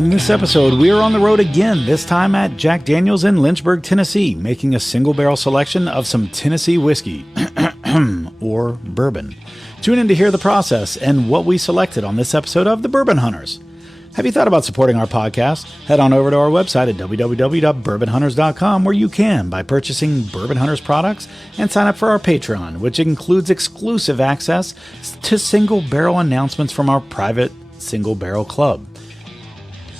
On this episode, we are on the road again, this time at Jack Daniel's in Lynchburg, Tennessee, making a single barrel selection of some Tennessee whiskey, or bourbon. Tune in to hear the process and what we selected on this episode of the Bourbon Hunters. Have you thought about supporting our podcast? Head on over to our website at www.bourbonhunters.com, where you can by purchasing Bourbon Hunters products and sign up for our Patreon, which includes exclusive access to single barrel announcements from our private single barrel club.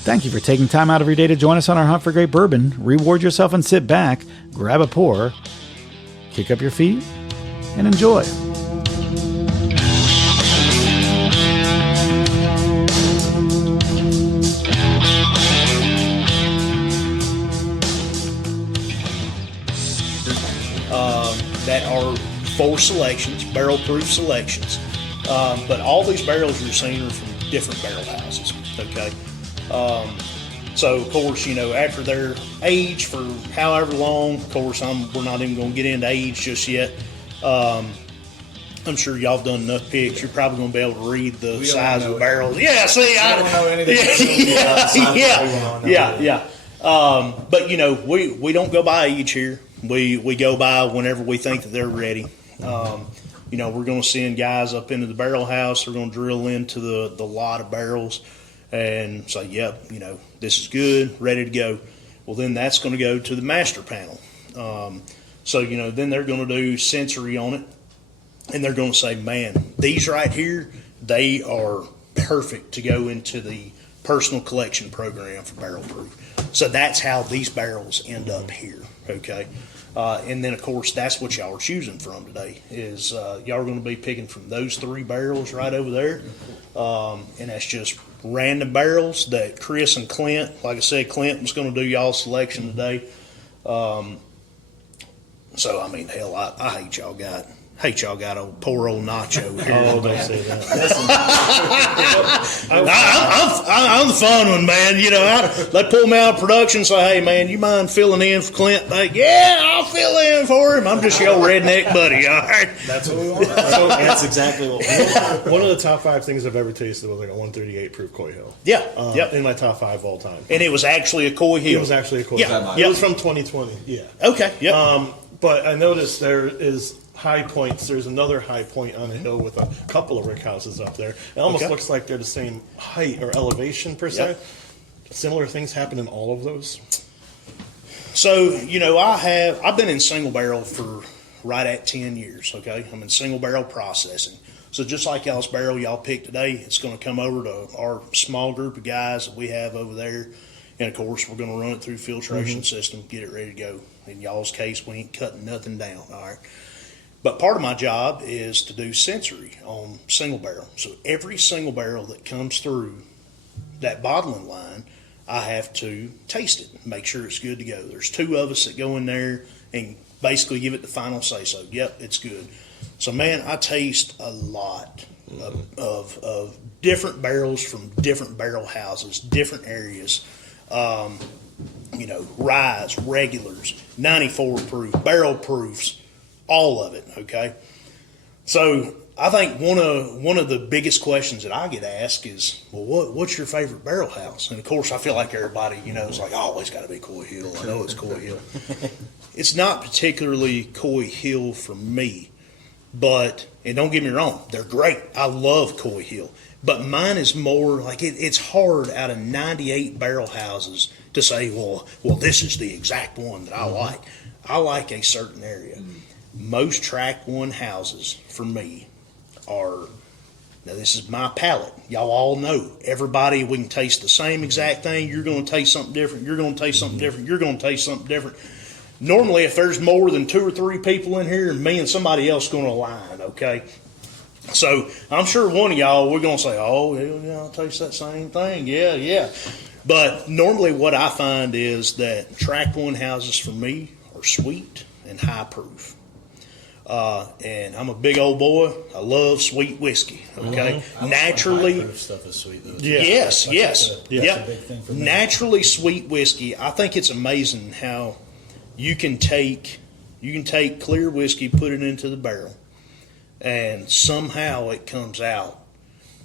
Thank you for taking time out of your day to join us on our hunt for great bourbon. Reward yourself and sit back, grab a pour, kick up your feet, and enjoy. That are for selections, barrel-proof selections. But all these barrels you're seeing are from different barrel houses, okay? So, of course, you know, after they're aged for however long, of course, we're not even going to get into age just yet. I'm sure y'all have done enough picks. You're probably going to be able to read the size of the barrels. Yeah, see, I don't know anything. Yeah. But, you know, we don't go by age here. We go by whenever we think that they're ready. You know, we're going to send guys up into the barrel house. They're going to drill into the lot of barrels and say, yep, you know, this is good, ready to go. Well, then that's going to go to the master panel. So, you know, then they're going to do sensory on it, and they're going to say, man, these right here, they are perfect to go into the personal collection program for barrel proof. So that's how these barrels end up here, okay? And then, of course, that's what y'all are choosing from today is y'all are going to be picking from those three barrels right over there. And that's just random barrels that Chris and Clint, like I said, Clint was going to do y'all's selection today. So, I mean, hell, I hate y'all got poor old Nacho here. Oh, don't say that. I'm the fun one, man. You know, they pull me out of production and say, hey, man, you mind filling in for Clint? Like, yeah, I'll fill in for him. I'm just your redneck buddy, all right? That's what we want. That's exactly what we want. One of the top 5 things I've ever tasted was like a 138 proof Coy Hill. Yeah, yep. In my top 5 all time. And it was actually a Coy Hill. It was actually a Coy Hill. Yeah. It was from 2020, yeah. Okay, yep. But I noticed there is high points. There's another high point on the hill with a couple of rick houses up there. It almost looks like they're the same height or elevation per se. Yep. Similar things happen in all of those. So, you know, I've been in single barrel for right at 10 years, okay? I'm in single barrel processing. So just like y'all's barrel y'all picked today, it's going to come over to our small group of guys that we have over there. And, of course, we're going to run it through filtration system, get it ready to go. In y'all's case, we ain't cutting nothing down, all right? But part of my job is to do sensory on single barrel. So every single barrel that comes through that bottling line, I have to taste it, make sure it's good to go. There's 2 of us that go in there and basically give it the final say-so. Yep, it's good. So, man, I taste a lot of different barrels from different barrel houses, different areas. You know, ryes, regulars, 94 proof, barrel proofs, all of it, okay? So I think one of the biggest questions that I get asked is, well, what's your favorite barrel house? And, of course, I feel like everybody, you know, is like, oh, it's got to be Coy Hill. I know it's Coy Hill. It's not particularly Coy Hill for me, but, and don't get me wrong, they're great. I love Coy Hill. But mine is more like it's hard out of 98 barrel houses to say, well, this is the exact one that I like. I like a certain area. Most track 1 houses for me are, now this is my palate. Y'all all know. Everybody, we can taste the same exact thing. You're going to taste something different. You're going to taste something different. You're going to taste something different. Normally, if there's more than 2 or 3 people in here, me and somebody else going to align, okay? So I'm sure one of y'all, we're going to say, oh, yeah, I'll taste that same thing. Yeah. But normally what I find is that track 1 houses for me are sweet and high proof. And I'm a big old boy. I love sweet whiskey. Okay, naturally. Stuff is sweet though. Yes. That's a big thing for me. Naturally sweet whiskey. I think it's amazing how you can take clear whiskey, put it into the barrel, and somehow it comes out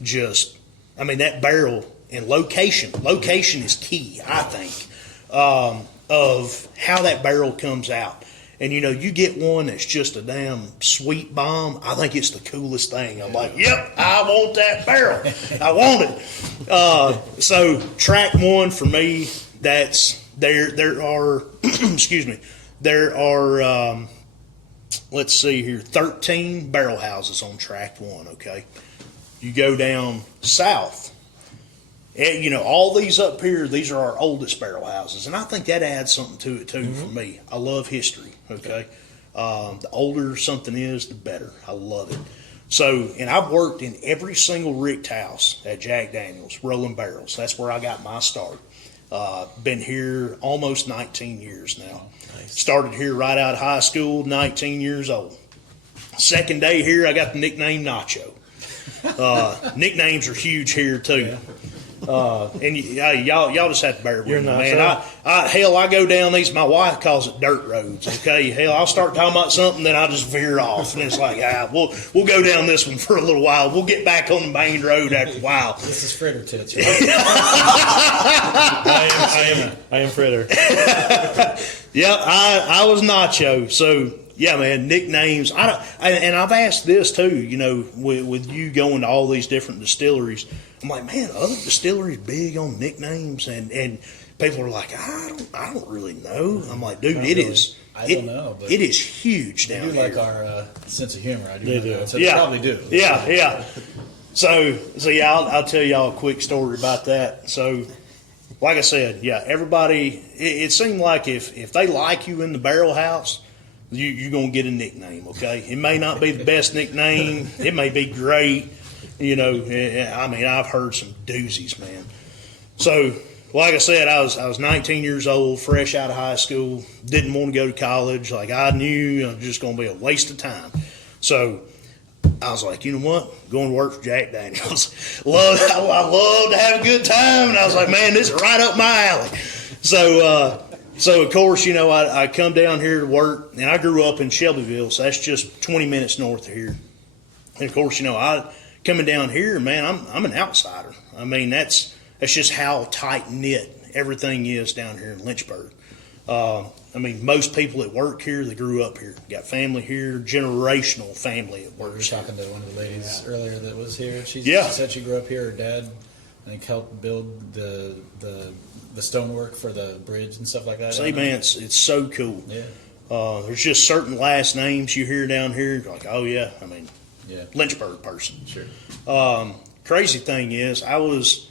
just. I mean, that barrel and location. Location is key, I think, of how that barrel comes out. And, you know, you get one that's just a damn sweet bomb, I think it's the coolest thing. I'm like, yep, I want that barrel. I want it. So track one for me, that's, there are, excuse me, there are, let's see here, 13 barrel houses on track one, okay? You go down south, and, you know, all these up here, these are our oldest barrel houses, and I think that adds something to it too for me. I love history, okay? The older something is, the better. I love it. So, and I've worked in every single ricked house at Jack Daniels, rolling barrels. That's where I got my start. Been here almost 19 years now. Nice. Started here right out of high school, 19 years old. Second day here, I got the nickname Nacho. Nicknames are huge here too. Yeah. And y'all just have to bear with me, man. I go down these. My wife calls it dirt roads. Okay, hell, I'll start talking about something, then I just veer off, and it's like, we'll go down this one for a little while. We'll get back on the main road after a while. This is Fritter Tits. Right? I am Fritter. Yeah, I was Nacho. So yeah, man, nicknames. And I've asked this too. You know, with you going to all these different distilleries. I'm like, man, other distilleries big on nicknames, and people are like, I don't really know. I'm like, dude, it is. I don't know, but it is huge down here. Like our sense of humor. I do. They know do. that. So Yeah, they probably do. Yeah. So yeah, I'll tell y'all a quick story about that. So, like I said, yeah, everybody. It seemed like if they like you in the barrel house, you're gonna get a nickname. Okay, it may not be the best nickname. It may be great. You know, I mean, I've heard some doozies, man. So, like I said, I was 19 years old, fresh out of high school, didn't want to go to college. Like, I knew it was just going to be a waste of time. So, I was like, you know what? Going to work for Jack Daniels. I love to have a good time. And I was like, man, this is right up my alley. So of course, you know, I come down here to work, and I grew up in Shelbyville, so that's just 20 minutes north of here. And of course, you know, coming down here, man, I'm an outsider. I mean, that's just how tight knit everything is down here in Lynchburg. I mean, most people that work here, they grew up here, got family here, generational family that We were works. talking to one of the ladies earlier that was here. She Yeah. said she grew up here. Her dad, I think, helped build the stonework for the bridge and stuff like that. See, man, it's so cool. Yeah. There's just certain last names you hear down here, like, oh yeah, I mean, Yeah. Lynchburg person. Sure. Crazy thing is, I was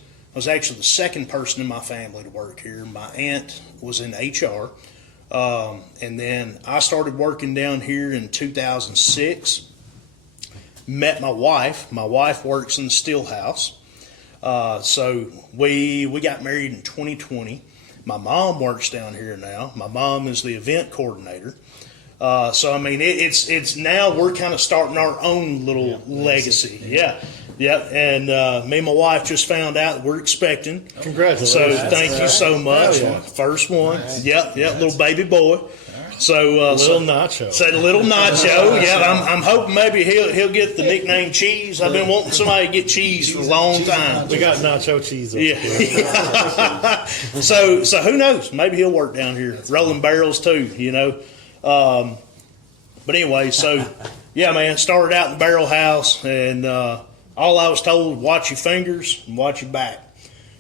actually the second person in my family to work here. My aunt was in HR, and then I started working down here in 2006. Met my wife. My wife works in the steel house. So we got married in 2020. My mom works down here now. My mom is the event coordinator. So I mean, it's now we're kind of starting our own little legacy. Yeah. And me and my wife just found out that we're expecting. Congratulations. So thank you so much. Yeah. First one. Yep, little baby boy. So Little Nacho. Say little Nacho. Yeah, I'm hoping maybe he'll get the nickname Cheese. I've been wanting somebody to get cheese for a long time. We got nacho cheese over here. Yeah. So who knows? Maybe he'll work down here rolling barrels too. You know. But anyway, so yeah, man, started out in the barrel house, and all I was told, watch your fingers and watch your back.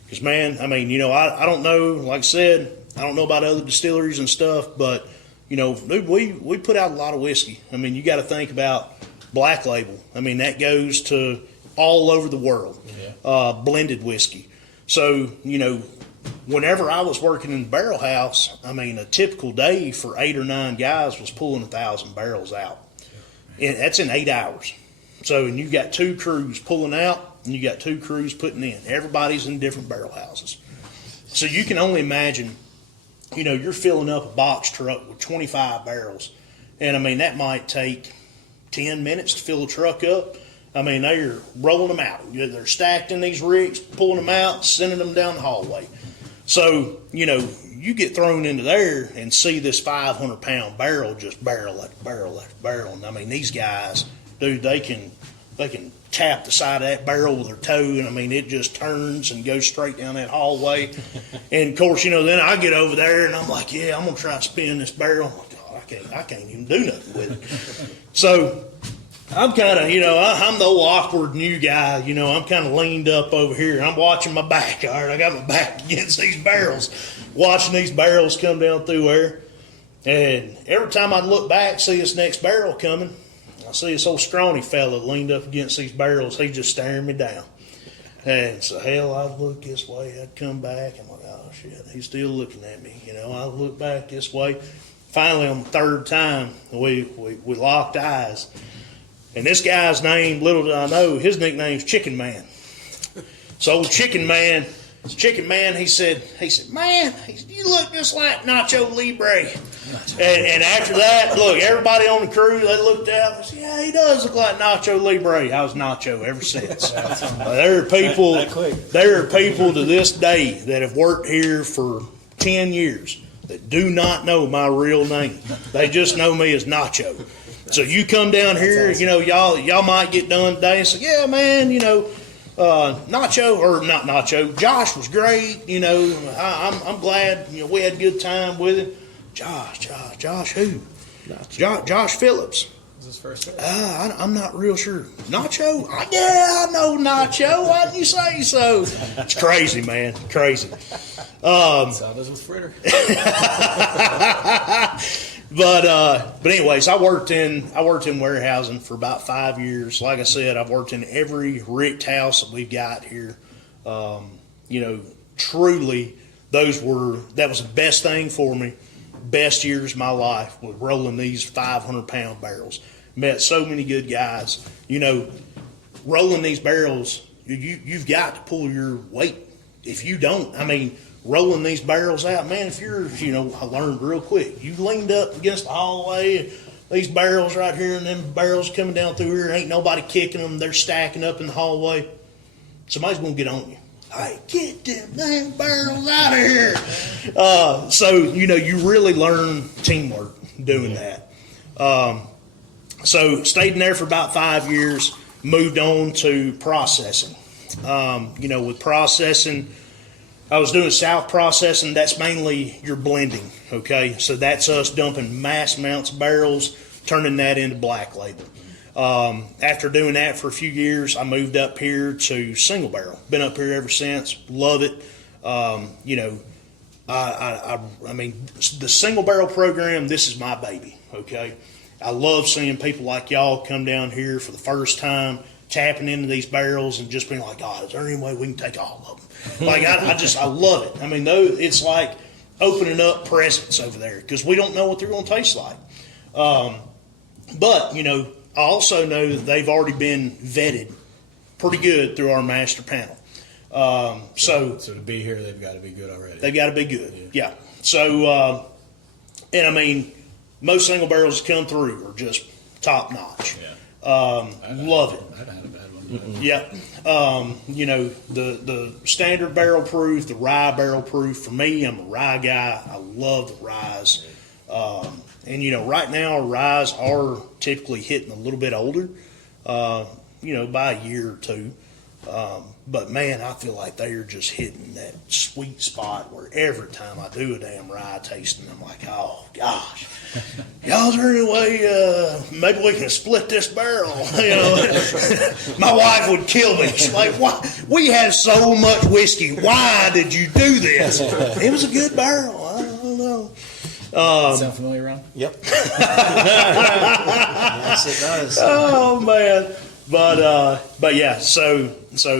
Because, man, I mean, you know, I don't know, like I said, I don't know about other distilleries and stuff, but, you know, dude, we put out a lot of whiskey. I mean, you got to think about Black Label. I mean, that goes to all over the world, blended whiskey. So, you know, whenever I was working in the barrel house, I mean, a typical day for 8 or 9 guys was pulling 1,000 barrels out. And that's in 8 hours. So, and you got 2 crews pulling out, and you got 2 crews putting in. Everybody's in different barrel houses. So you can only imagine, you know, you're filling up a box truck with 25 barrels. And I mean, that might take 10 minutes to fill a truck up. I mean, they're rolling them out. They're stacked in these rigs, pulling them out, sending them down the hallway. So, you know, you get thrown into there and see this 500-pound barrel just barrel after barrel after barrel. And I mean, these guys, dude, they can tap the side of that barrel with their toe, and I mean, it just turns and goes straight down that hallway. And of course, then I get over there and I'm like, yeah, I'm gonna try to spin this barrel. I'm like, God, I can't even do nothing with it. So I'm kind of, I'm the old awkward new guy. I'm kind of leaned up over here. I'm watching my back. All right, I got my back against these barrels, watching these barrels come down through there. And every time I look back, see this next barrel coming, I see this old scrawny fella leaned up against these barrels. He's just staring me down. And so, hell, I'd look this way. I'd come back. I'm like, oh, shit, he's still looking at me. I look back this way. Finally, on the third time, we locked eyes. And this guy's name, little did I know, his nickname's Chicken Man. So Chicken Man, he said, man, you look just like Nacho Libre. And after that, look, everybody on the crew, they looked out and said, yeah, he does look like Nacho Libre. I was Nacho ever since. There are people to this day that have worked here for 10 years that do not know my real name. They just know me as Nacho. So you come down here, y'all might get done today and say, yeah, man, Nacho, or not Nacho, Josh was great. I'm glad, we had a good time with him. Josh who? Josh Phillips. Is his first name? I'm not real sure. Nacho? Yeah, I know Nacho. Why didn't you say so? It's crazy, man. Crazy. That's how it is with Fritter. But anyways, I worked in warehousing for about 5 years. Like I said, I've worked in every ricked house that we've got here. Truly, that was the best thing for me. Best years of my life was rolling these 500-pound barrels. Met so many good guys. Rolling these barrels, you've got to pull your weight. If you don't, rolling these barrels out, man, if you're, I learned real quick. You leaned up against the hallway, these barrels right here, and them barrels coming down through here, ain't nobody kicking them, they're stacking up in the hallway. Somebody's going to get on you. Hey, get them dang barrels out of here. So, you really learn teamwork doing that. So, stayed in there for about 5 years, moved on to processing. With processing, I was doing south processing. That's mainly your blending, okay? So that's us dumping mass amounts of barrels, turning that into black label. After doing that for a few years, I moved up here to single barrel. Been up here ever since. Love it. The single barrel program, this is my baby, okay? I love seeing people like y'all come down here for the first time, tapping into these barrels and just being like, God, is there any way we can take all of them? I love it. It's like opening up presents over there because we don't know what they're going to taste like. But, I also know that they've already been vetted pretty good through our master panel. So to be here, they've got to be good already. They've got to be good, yeah. So, most single barrels that come through are just top notch. Yeah. Love it. I haven't had a bad one. Yeah. The standard barrel proof, the rye barrel proof. For me, I'm a rye guy. I love the ryes. Right now, ryes are typically hitting a little bit older, by a year or two. But man, I feel like they are just hitting that sweet spot where every time I do a damn rye tasting, I'm like, oh gosh, y'all, is there any way maybe we can split this barrel? My wife would kill me. She's like, why? We have so much whiskey. Why did you do this? It was a good barrel. I don't know. Sound familiar, Ron? Yep. Yes, it does. Oh man. But yeah, so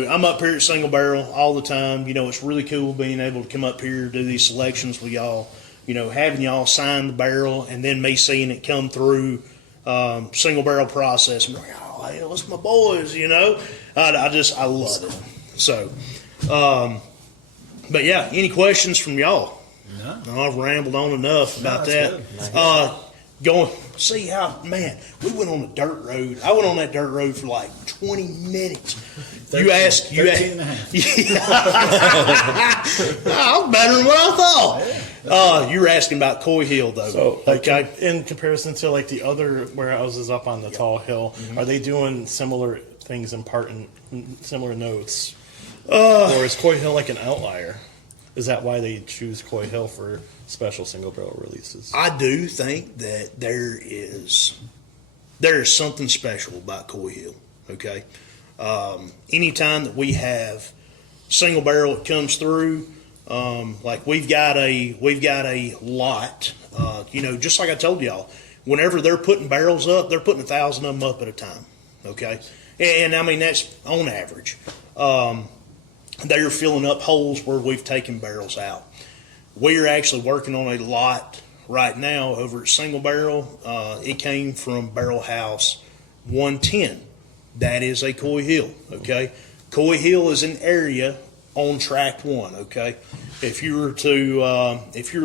I'm up here at Single Barrel all the time. It's really cool being able to come up here, do these selections with y'all, having y'all sign the barrel and then me seeing it come through Single Barrel process. I'm like, oh, hey, that's my boys, I love it. So, but yeah, any questions from y'all? No. I've rambled on enough about that. Going, see how, man, we went on a dirt road. I went on that dirt road for like 20 minutes. 13 and a half. Yeah. I was better than what I thought. You were asking about Coy Hill, though. So, like, okay. in comparison to like the other warehouses up on the tall hill, are they doing similar things, imparting similar notes, or is Coy Hill like an outlier? Is that why they choose Coy Hill for special single barrel releases? I do think that there is something special about Coy Hill. Okay, anytime that we have single barrel that comes through, like we've got a lot. Just like I told y'all, whenever they're putting barrels up, they're putting 1,000 of them up at a time. Okay, and I mean that's on average. They're filling up holes where we've taken barrels out. We are actually working on a lot right now over at Single Barrel. It came from Barrel House 110. That is a Coy Hill. Okay, Coy Hill is an area on track 1. Okay, if you were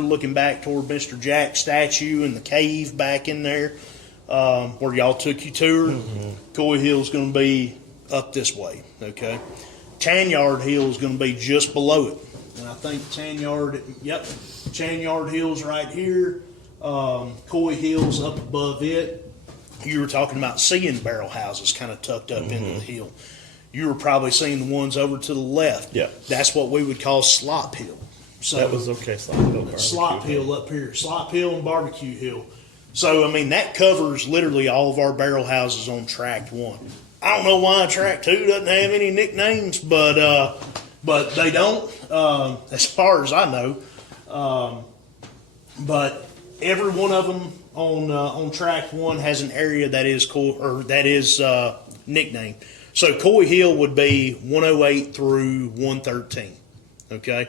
looking back toward Mr. Jack's statue and the cave back in there, where y'all took your tour, Coy Hill is going to be up this way. Okay, Tanyard Hill is going to be just below it, and I think Tanyard Hill's right here. Coy Hill's up above it. You were talking about seeing barrel houses kind of tucked up into the hill. You were probably seeing the ones over to the left. Yeah. That's what we would call Slop Hill. So that was okay. Slop Hill up here. Slop Hill and Barbecue Hill. So, I mean, that covers literally all of our barrel houses on track 1. I don't know why track 2 doesn't have any nicknames, but they don't, as far as I know. But every one of them on track 1 has an area that is nicknamed. So Coy Hill would be 108 through 113. Okay,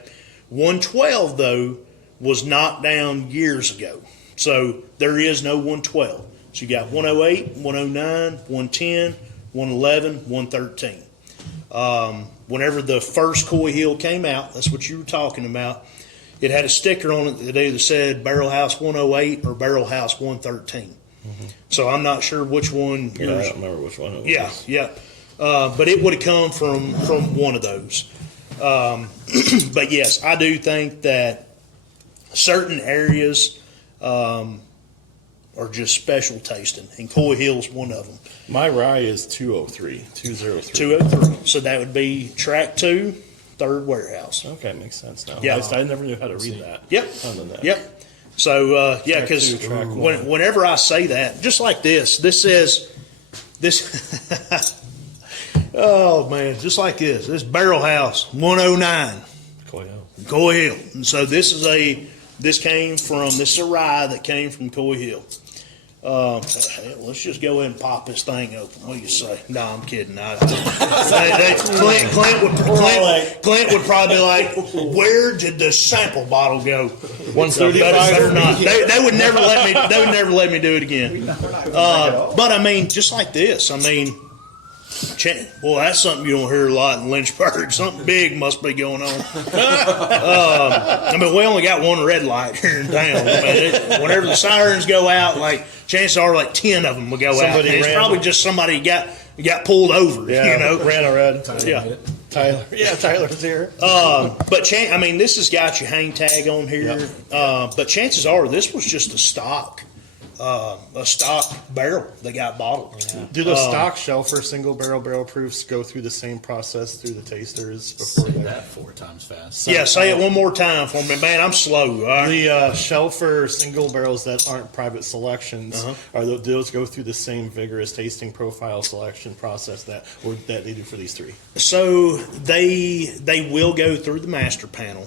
112 though was knocked down years ago, so there is no 112. So you got 108, 109, 110, 111, 113. Whenever the first Coy Hill came out, that's what you were talking about. It had a sticker on it that either said Barrel House 108 or Barrel House 113. So I'm not sure which one. Yeah, I don't remember which one it was. Yeah. But it would have come from one of those. But yes, I do think that certain areas are just special tasting, and Coy Hill's one of them. My rye is 203. 203. So that would be track 2, third warehouse. Okay, makes sense now. Yeah. I never knew how to read that. Yep. Other than that. Yep. So yeah, because Track 2, track 1. whenever I say that, just like this says this. Oh man, just like this. This Barrel House 109. Coy Hill. Coy Hill. And so this is a rye that came from Coy Hill. Let's just go ahead and pop this thing open. What do you say? No, I'm kidding. Clint would probably be like, where did the sample bottle go? 135. Better not. They would never let me. They would never let me do it again. But I mean, just like this. I mean, well, that's something you don't hear a lot in Lynchburg. Something big must be going on. I mean, we only got one red light here in town. I mean, whenever the sirens go out, like chances are, like 10 of them will go out. And it's probably just somebody got pulled over. Yeah, you know, ran a red. Tyler. Tyler's here. But I mean, this has got your hang tag on here. Yep. But chances are, this was just a stock barrel that got bottled. Yeah. Do the stock shelfer single barrel proofs go through the same process through the tasters before Say that 4 times fast. Yeah, say it one more time for me, man. I'm slow. All right? The shelfer single barrels that aren't private selections do those go through the same vigorous tasting profile selection process that they do for these 3? So they will go through the master panel.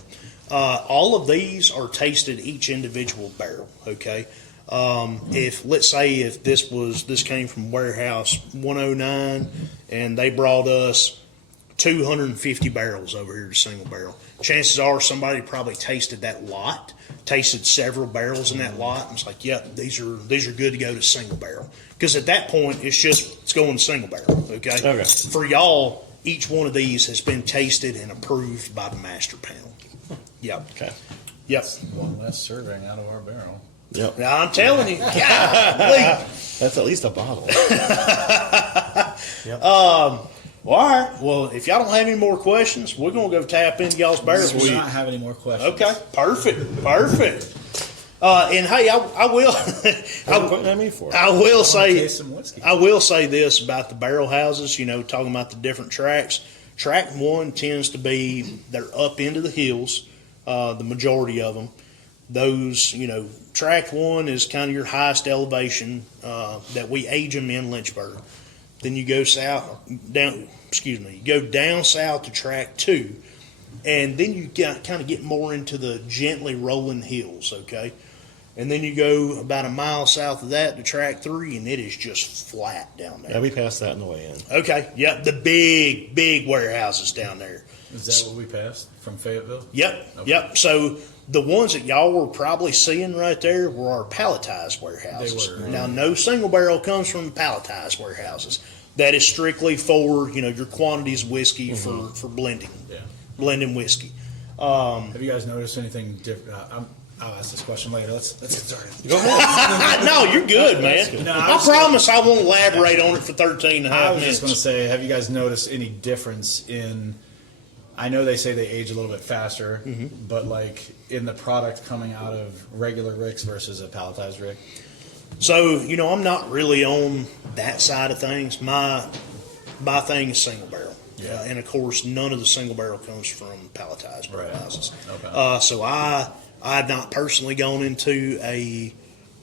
All of these are tasted each individual barrel. Okay. If let's say if this came from warehouse 109 and they brought us 250 barrels over here to single barrel, chances are somebody probably tasted that lot, tasted several barrels in that lot, and it's like, yep, these are good to go to single barrel, because at that point it's going single barrel. Okay. For y'all, each one of these has been tasted and approved by the master panel. Yep. Okay. Yep. One less serving out of our barrel. Yep. Now I'm telling you, golly. That's at least a bottle. Well, all right. Well, if y'all don't have any more questions, we're going to go tap into y'all's barrels. We do not have any more questions. Okay, perfect. And hey, I will. What are you pointing at me for? I will say. taste some whiskey. I will say this about the barrel houses. You know, talking about the different tracks. Track 1 tends to be they're up into the hills. The majority of them. Those, you know, track 1 is kind of your highest elevation that we age them in Lynchburg. Then you go you go down south to track 2, and then you kind of get more into the gently rolling hills, okay? And then you go about a mile south of that to track 3, and it is just flat down there. Yeah, we passed that on the way in. Okay, yep, the big warehouses down there. Is that what we passed from Fayetteville? Yep, Okay. yep. So the ones that y'all were probably seeing right there were our palletized warehouses. They were. Now, no single barrel comes from palletized warehouses. That is strictly for, you know, your quantities of whiskey for blending, Yeah. blending whiskey. Have you guys noticed anything different? I'll ask this question later. Let's get started. Go ahead. No, you're good, man. No, I promise I won't elaborate on it for 13 and a I half was minutes. just going to say, have you guys noticed any difference in? I know they say they age a little bit faster, but like in the product coming out of regular ricks versus a palletized rick. So, you know, I'm not really on that side of things. My thing is single barrel. Yeah. And of course, none of the single barrel comes from palletized barrel Right. houses. Okay. So I've not personally gone into a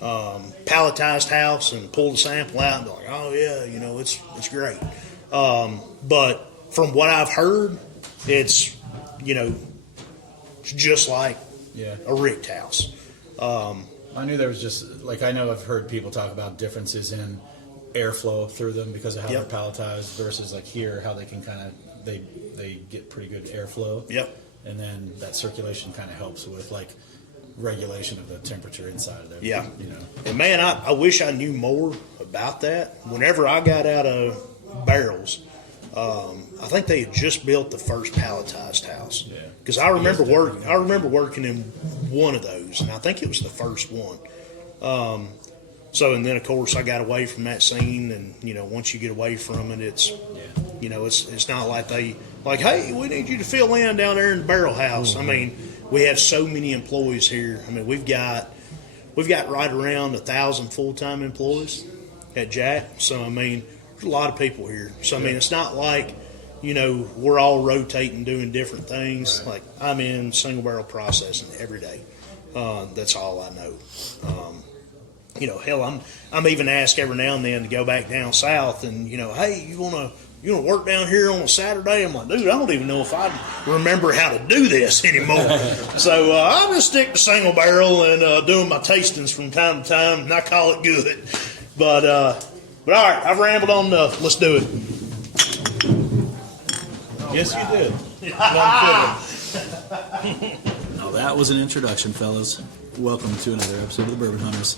palletized house and pulled a sample out and be like, oh yeah, you know, it's great. But from what I've heard, it's, you know, it's just like Yeah. a ricked house. I knew there was just like I know I've heard people talk about differences in airflow through them because of how Yep. they're palletized versus like here how they can kind of they get pretty good airflow. Yep. And then that circulation kind of helps with like regulation of the temperature inside of there. Yeah. You know. And man, I wish I knew more about that. Whenever I got out of barrels, I think they had just built the first palletized house. Yeah. Because I remember working in one of those, and I think it was the first one. So, and then of course I got away from that scene, and you know, once you get away from it, it's, you know, it's not like they like, hey, we need you to fill in down there in the barrel house. I mean, we have so many employees here. I mean, we've got right around 1,000 full-time employees at Jack. So I mean, there's a lot of people here. So I mean, it's not like, you know, we're all rotating doing different things. Like I'm in single barrel processing every day. That's all I know. You know, hell, I'm even asked every now and then to go back down south and, you know, hey, you wanna work down here on a Saturday? I'm like, dude, I don't even know if I remember how to do this anymore. So I'll just stick to single barrel and doing my tastings from time to time, and I call it good. But all right, I've rambled on enough. Let's do it. Yes, you did. No, I'm kidding. Now that was an introduction, fellas. Welcome to another episode of the Bourbon Hunters.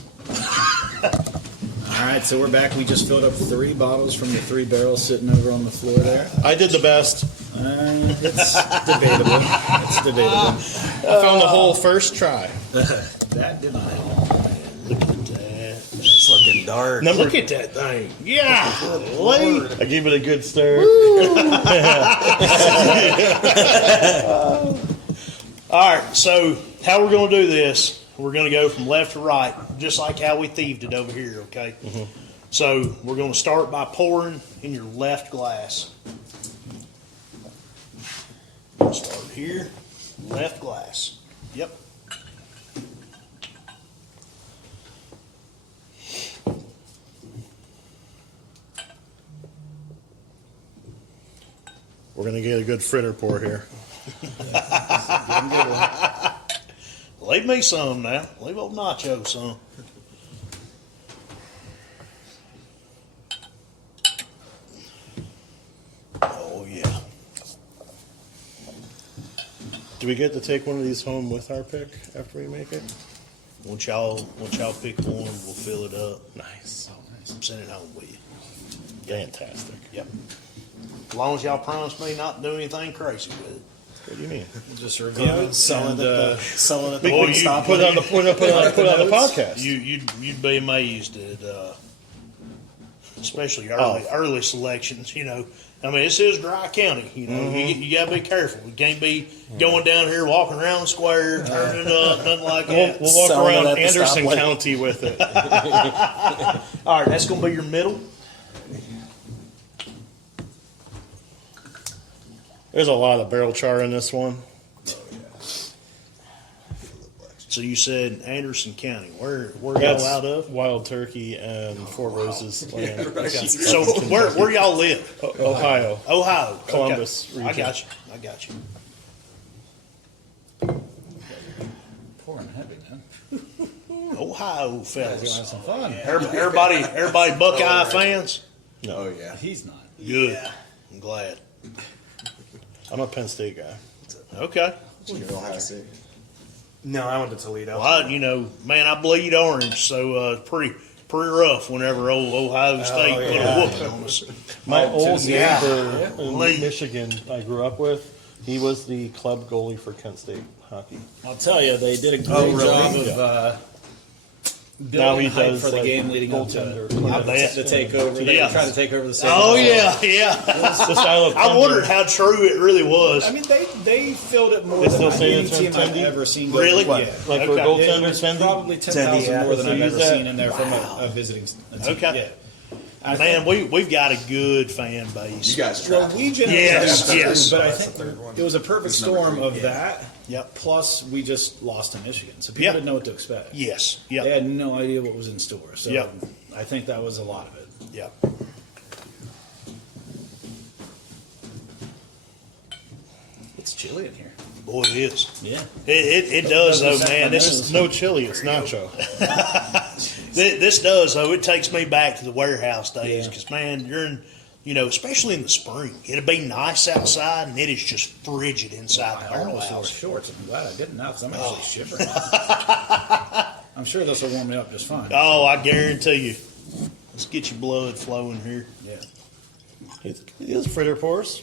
All right, so we're back. We just filled up 3 bottles from the 3 barrels sitting over on the floor there. I did the best. It's debatable. It's debatable. I found the whole first try. That did not happen. Look at that. It's looking dark. Look at that thing. Yeah. Lord. I gave it a good stir. All right, so how we're going to do this, we're going to go from left to right, just like how we thieved it over here, okay? So we're going to start by pouring in your left glass. Start here, left glass. Yep. We're going to get a good fritter pour here. Leave me some now. Leave old Nacho some. Oh yeah. Do we get to take one of these home with our pick after we make it? Once y'all pick one, we'll fill it up. Nice. Send it home with you. Fantastic. Yep. As long as y'all promise me not to do anything crazy with it. What do you mean? Just review it. Selling it at the Boy, one you stop. Put it on the podcast. You'd be amazed at especially early selections. You know, I mean, this is dry county. You know, you got to be careful. You can't be going down here, walking around the square, turning it up, nothing like that. We'll walk Selling it around at the Anderson stoplight. County with it. All right, that's going to be your middle. There's a lot of barrel char in this one. So you said Anderson County. Where That's y'all out of? Wild Turkey and Four Roses land. So where y'all live? Ohio. Ohio, okay. Columbus I region. got you. Pouring heavy, man. Ohio, We're gonna fellas. have some fun. Everybody Buckeye fans? No, yeah. He's not. Good. I'm glad. I'm a Penn State guy. Okay. Ohio State. No, I went to Toledo. Well, man, I bleed orange, so pretty rough whenever old Ohio State put a whooping on us. My old Tennessee. neighbor in Lee. Michigan I grew up with, he was the club goalie for Kent State hockey. I'll tell you, they did a great really? job of Now he building hype does for the like game leading up to goaltender. I bet. the takeover. They Yeah. were trying to take over the city. Oh yeah. The style of I wondered how true it really was. I mean, they filled it more They than still say any it's team I've Tendy? ever seen. Really? Yeah. like for Okay. It goaltender, was Tendy? probably 10,000 yeah. more than So I've use ever that? seen in there from a visiting team. Okay. Yeah. I Man, think- we've got a good fan base. You guys well, travel. we generally Yes, do, yes. but I think it was a perfect storm of that. Yep. Plus, we just lost to Michigan, so people Yep. didn't know what to expect. Yes. They Yep. had no idea what was in store. So Yep. I think that was a lot of it. Yep. It's chilly in here. Boy, it is. Yeah. It does though, man. This It's is no chili, it's nacho. this does though. It takes me back to the warehouse days Yeah. because man, especially in the spring, it'll be nice outside and it is just frigid inside the I barrel almost wore house. shorts. I'm glad I didn't now because I'm actually shivering. I'm sure this will warm me up just fine. Oh, I guarantee you. Let's get your blood flowing here. Yeah. He is fritter pores.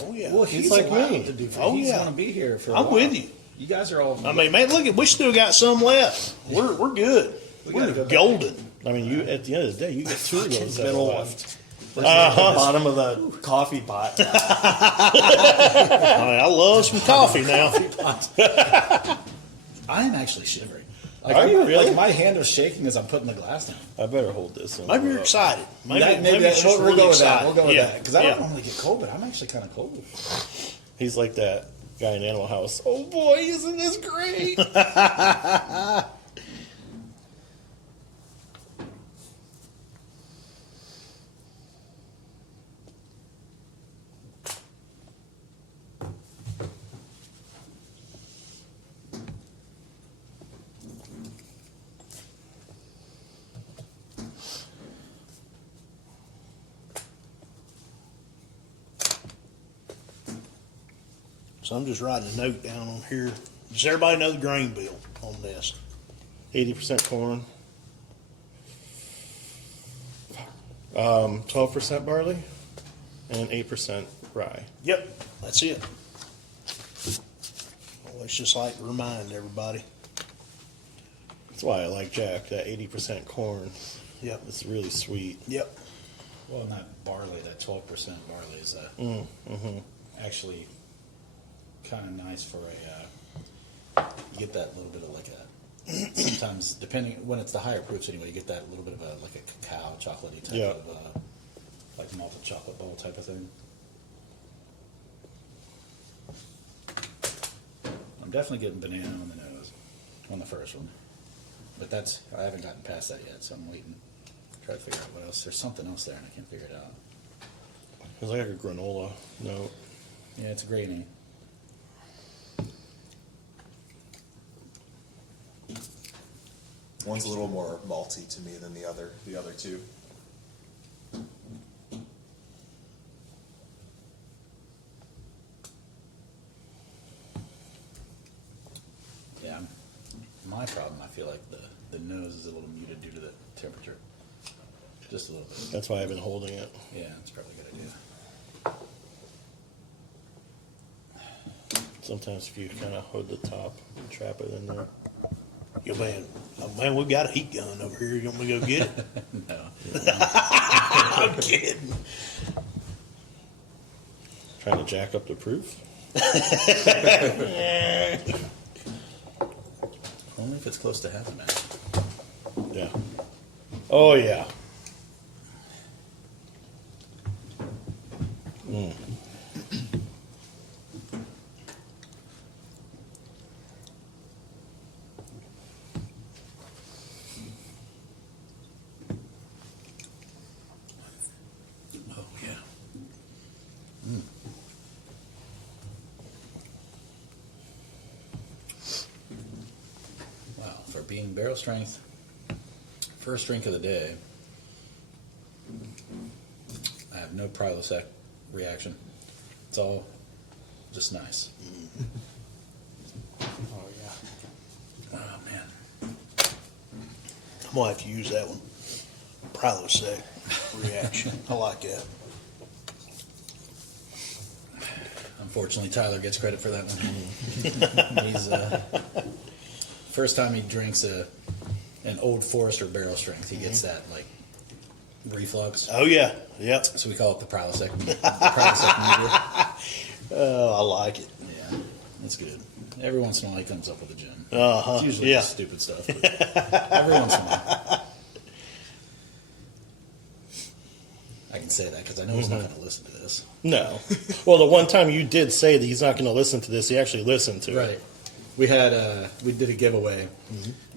Oh yeah. Well, he's like allowed me. to do. Oh, He's yeah. going to be here for. a I'm while. with you. You guys are all. I mean, man, look at we still got some left. We're good. gotta We're go back. golden. I mean, you at the end of the day, you get two of those that are Middle one. left. Bottom of the coffee pot. I love some coffee now. I am actually shivering. Like, Are you really? Like my hand was shaking as I'm putting the glass down. I better hold this. Maybe you're excited. Maybe Maybe it's just we'll really go with that. excited. We'll go with Yeah. that because I don't Yeah. normally get cold, but I'm actually kind of cold. He's like that guy in Animal House. Oh boy, isn't this great? So I'm just writing a note down on here. Does everybody know the grain bill on this? 80% corn. 12% barley, and 8% rye. Yep, that's it. Always just like to remind everybody. That's why I like Jack. That 80% corn. Yep, It's really sweet. yep. Well, not barley. That 12% barley is actually kind of nice for a. You get that little bit of like a. Sometimes, depending when it's the higher proofs, anyway, you get that little bit of a like a cacao, chocolatey type Yeah. of like malted chocolate bowl type of thing. I'm definitely getting banana on the nose on the first one, but I haven't gotten past that yet, so I'm waiting. Try to figure out what else. There's something else there, and I can't figure it out. It's like a granola. No. Yeah, it's grainy. One's a little more malty to me than the other two. Yeah, my problem. I feel like the nose is a little muted due to the temperature. Just a little bit. That's why I've been holding it. Yeah, it's probably a good idea. Sometimes if you kind of hold the top and trap it in there. Yo, man, we've got a heat gun over here. You want me to go get it? No. kidding. Trying to jack up the proof. Only if it's close to half a minute. Yeah. Oh yeah. Oh, yeah. Wow, for being barrel strength, first drink of the day, I have no Prilosec reaction. It's all just nice. Oh yeah. Oh, man. I'm gonna have to use that one. Prilosec reaction. I like that. Unfortunately, Tyler gets credit for that one. He's first time he drinks an Old Forester barrel strength, he gets that like reflux. Oh yeah. Yep. So we call it the Prilosec. The Prilosec meter. Oh, I like it. Yeah, it's good. Every once in a while, he comes up with a gin. Uh-huh. It's usually Yeah. just stupid stuff. But every once in a while. I can say that because I know he's not going to listen to this. No. Well, the one time you did say that he's not going to listen to this, he actually listened to it. Right. We had we did a giveaway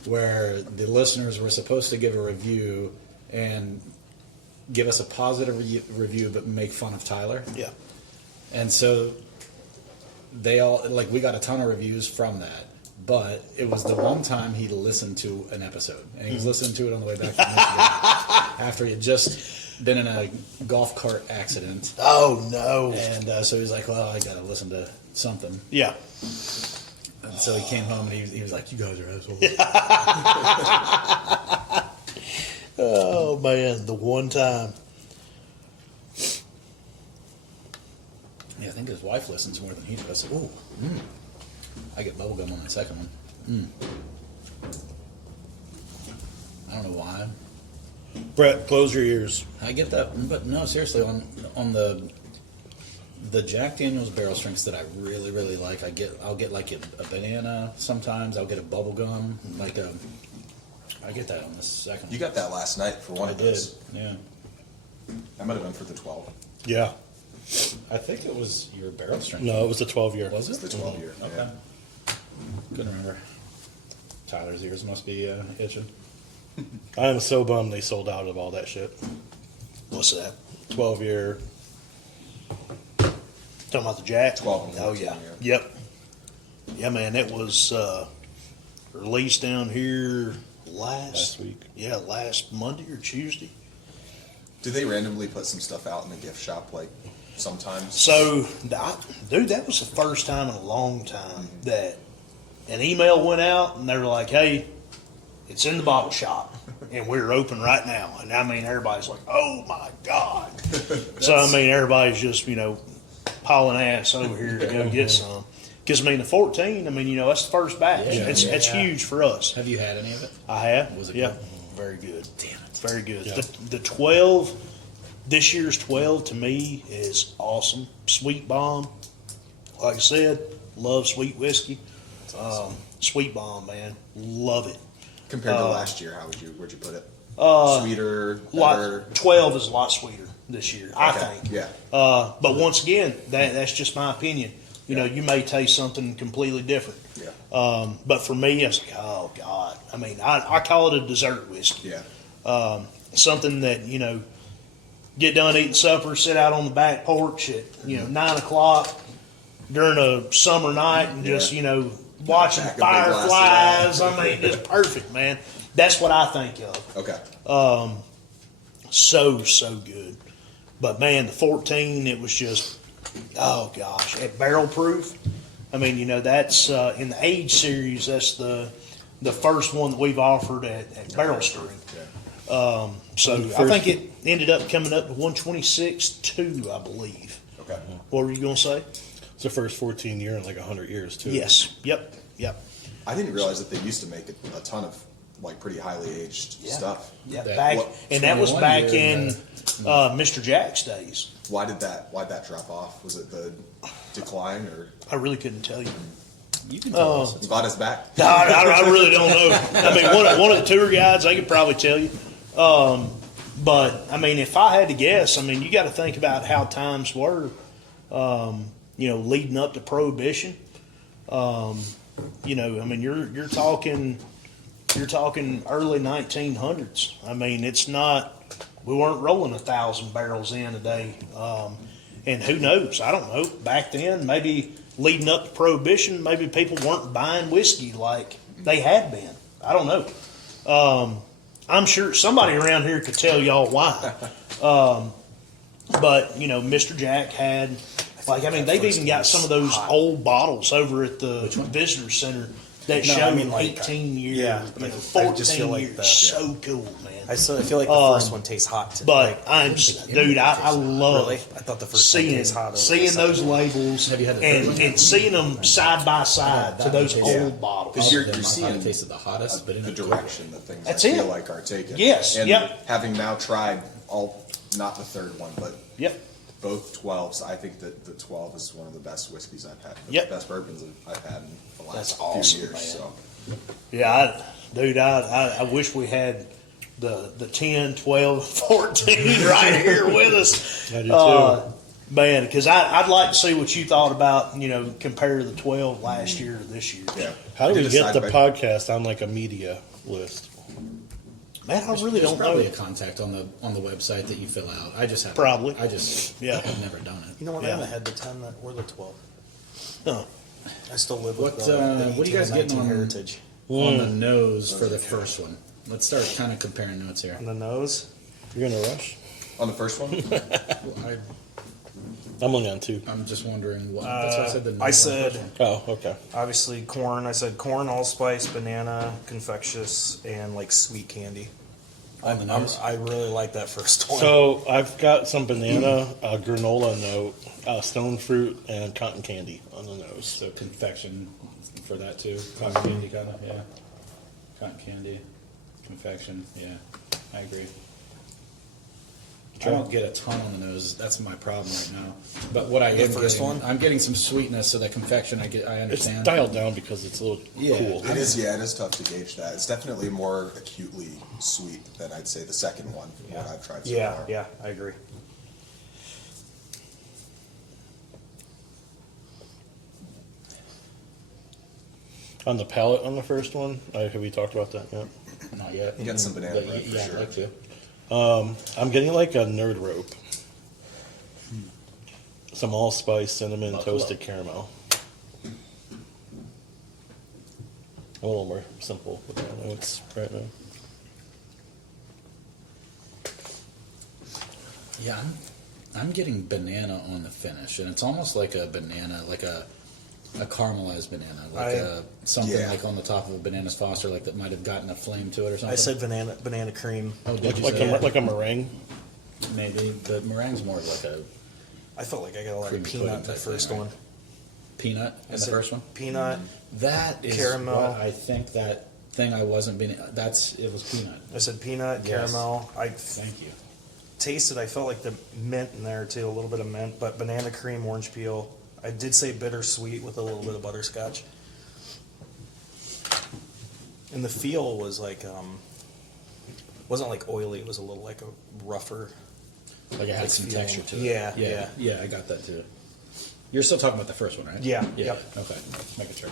where the listeners were supposed to give a review and give us a positive review, but make fun of Tyler. Yeah. And so they all we got a ton of reviews from that. But it was the one time he listened to an episode, and he was listening to it on the way back from Michigan after he had just been in a golf cart accident. Oh no. And so he was like, well, I got to listen to something. Yeah. And so he came home and he was like, you guys are assholes. Oh man, the one time. Yeah, I think his wife listens more than he does. Ooh, I get bubblegum on that second one. I don't know why. Brett, close your ears. I get that, but no, seriously, on the Jack Daniel's barrel strengths that I really, really like, I'll get like a banana sometimes. I'll get a bubblegum, I get that on the second one. You got that last night for one I of did, those. yeah. That might have been for the 12. Yeah. I think it was your barrel strength. No, it was the 12-year. Was it? It's the 12 year. Okay. Yeah. Couldn't remember. Tyler's ears must be itching. I am so bummed they sold out of all that shit. What's that? 12-year. Talking about the Jack? 12 and Oh 14, yeah. yeah. Yep. Yeah, man, that was released down here Last week. Yeah, last Monday or Tuesday. Do they randomly put some stuff out in the gift shop like sometimes? So, dude, that was the first time in a long time that an email went out and they were like, hey, it's in the bottle shop and we're open right now. And I mean, everybody's like, oh my God. So, I mean, everybody's just, piling ass over here to go get some. Because, I mean, the 14, that's the first batch. Yeah. It's huge for us. Have you had any of it? I have. Was it yeah, good? very good. Damn it. Very good. Yeah. The 12, this year's 12 to me is awesome. Sweet Bomb. Like I said, love sweet whiskey. Sweet Bomb, man. Love it. Compared to last year, where'd you put it? Sweeter, better? Lot, 12 is a lot sweeter this year, I Okay, think. yeah. But once again, that's just my opinion. You may taste something completely different. Yeah. But for me, I was like, oh God. I mean, I call it a dessert whiskey. Yeah. Something that, get done eating supper, sit out on the back porch at, 9 o'clock during a summer night and just, watching Pack a big glass of fireflies. that. I mean, it's perfect, man. That's what I think of. Okay. So good. But man, the 14, it was just, oh gosh, at barrel proof. I mean, that's in the age series. That's the first one that we've offered at barrel strength. Yeah. So I think it ended up coming up to 126.2, I believe. Okay. What were you going to say? It's the first 14 year in like 100 years, too. Yes. Yep. I didn't realize that they used to make a ton of like pretty highly aged stuff. Yeah. That- Back, what, and that was 21 back year in Mr. Jack's days. Why'd that drop off? Was it the decline or? I really couldn't tell you. You can tell us. I'm glad it's back. No, I really don't know. I mean, one of the tour guides, they could probably tell you. But I mean, if I had to guess, I mean, you got to think about how times were, leading up to Prohibition. I mean, you're talking early 1900s. I mean, it's not. We weren't rolling 1,000 barrels in a day. And who knows? I don't know. Back then, maybe leading up to Prohibition, maybe people weren't buying whiskey like they had been. I don't know. I'm sure somebody around here could tell y'all why. But, Mr. Jack had, they've even got some of those old bottles over at the visitor center that show 18 years, yeah, 14 just feel like years. that. So cool, man. I feel like the first one tastes hot too. But I love Really? I thought the first one seeing tastes hot. Over the second those one. labels Have you had the third one? and seeing them side by side to those old bottles. Because you're You're seeing tasted the hottest, but in the a direction that things That's I feel it. like are taken. Yes, And yep. having now tried not the third one, but Yep. both 12s, I think that the 12 is one of the best whiskeys I've had. The Yep. best bourbons I've had in the last That's few awesome, years. man. So Yeah, I wish we had the 10, 12, 14 right here with us. I do too. Man, because I'd like to see what you thought about, compare the 12 last year to this year. yeah. How do I we did get decide the by- podcast on like a media list? Man, I really There's don't probably know. a contact on the website that you fill out. I just have Probably. I just Yeah. have never done it. You know what? I Yeah. haven't had the 10 or the 12. Huh. I still live What, with the what are you guys 18 and getting 19 on- heritage. On the nose for the first one. Let's start kind of comparing notes here. On the nose. You're gonna rush? On the first one? I'm only on 2. I'm just wondering what. That's why I said the nose I on the said, first one. Oh, okay. obviously corn. I said corn, allspice, banana, confectious, and like sweet candy. On the nose? I really like that first one. So I've got some banana, granola note, stone fruit, and cotton candy on the nose. So confection for that too. Cotton candy kind of, yeah. Cotton candy, confection, yeah. I agree. I don't get a ton on the nose. That's my problem right now. But what I am first getting, one? I'm getting some sweetness. So that confection, I It's understand. dialed down because it's a little Yeah. cool. It is tough to gauge that. It's definitely more acutely sweet than I'd say the second one, from what I've tried so far. yeah, I agree. On the palate on the first one, have we talked about that yet? Not yet. You got some banana But bread for yeah, sure. I'd like to. I'm getting like a nerd rope. Some allspice, cinnamon, Buffalo. toasted caramel. A little more simple with my notes right now. Yeah, I'm getting banana on the finish, and it's almost like a banana, like a caramelized banana, like something Yeah. like on the top of a Bananas Foster, like that might have gotten a flame to it or something. I said banana cream. oh, did you Like say that? like a meringue. Maybe the meringue's more of like a I felt like I got a lot Creamy of peanut pudding in the type first thing, one. right? Peanut in the said first one. Peanut. That is Caramel. what I think that thing I wasn't being. It was peanut. I said peanut, Yes. caramel. I Thank you. tasted. I felt like the mint in there too, a little bit of mint, but banana cream, orange peel. I did say bittersweet with a little bit of butterscotch. And the feel was like, wasn't like oily. It was a little like a rougher. Like it had some feeling. texture to it. Yeah. Yeah, I got that too. You're still talking about the first one, right? Yeah, Yeah. yep. Okay. Making sure.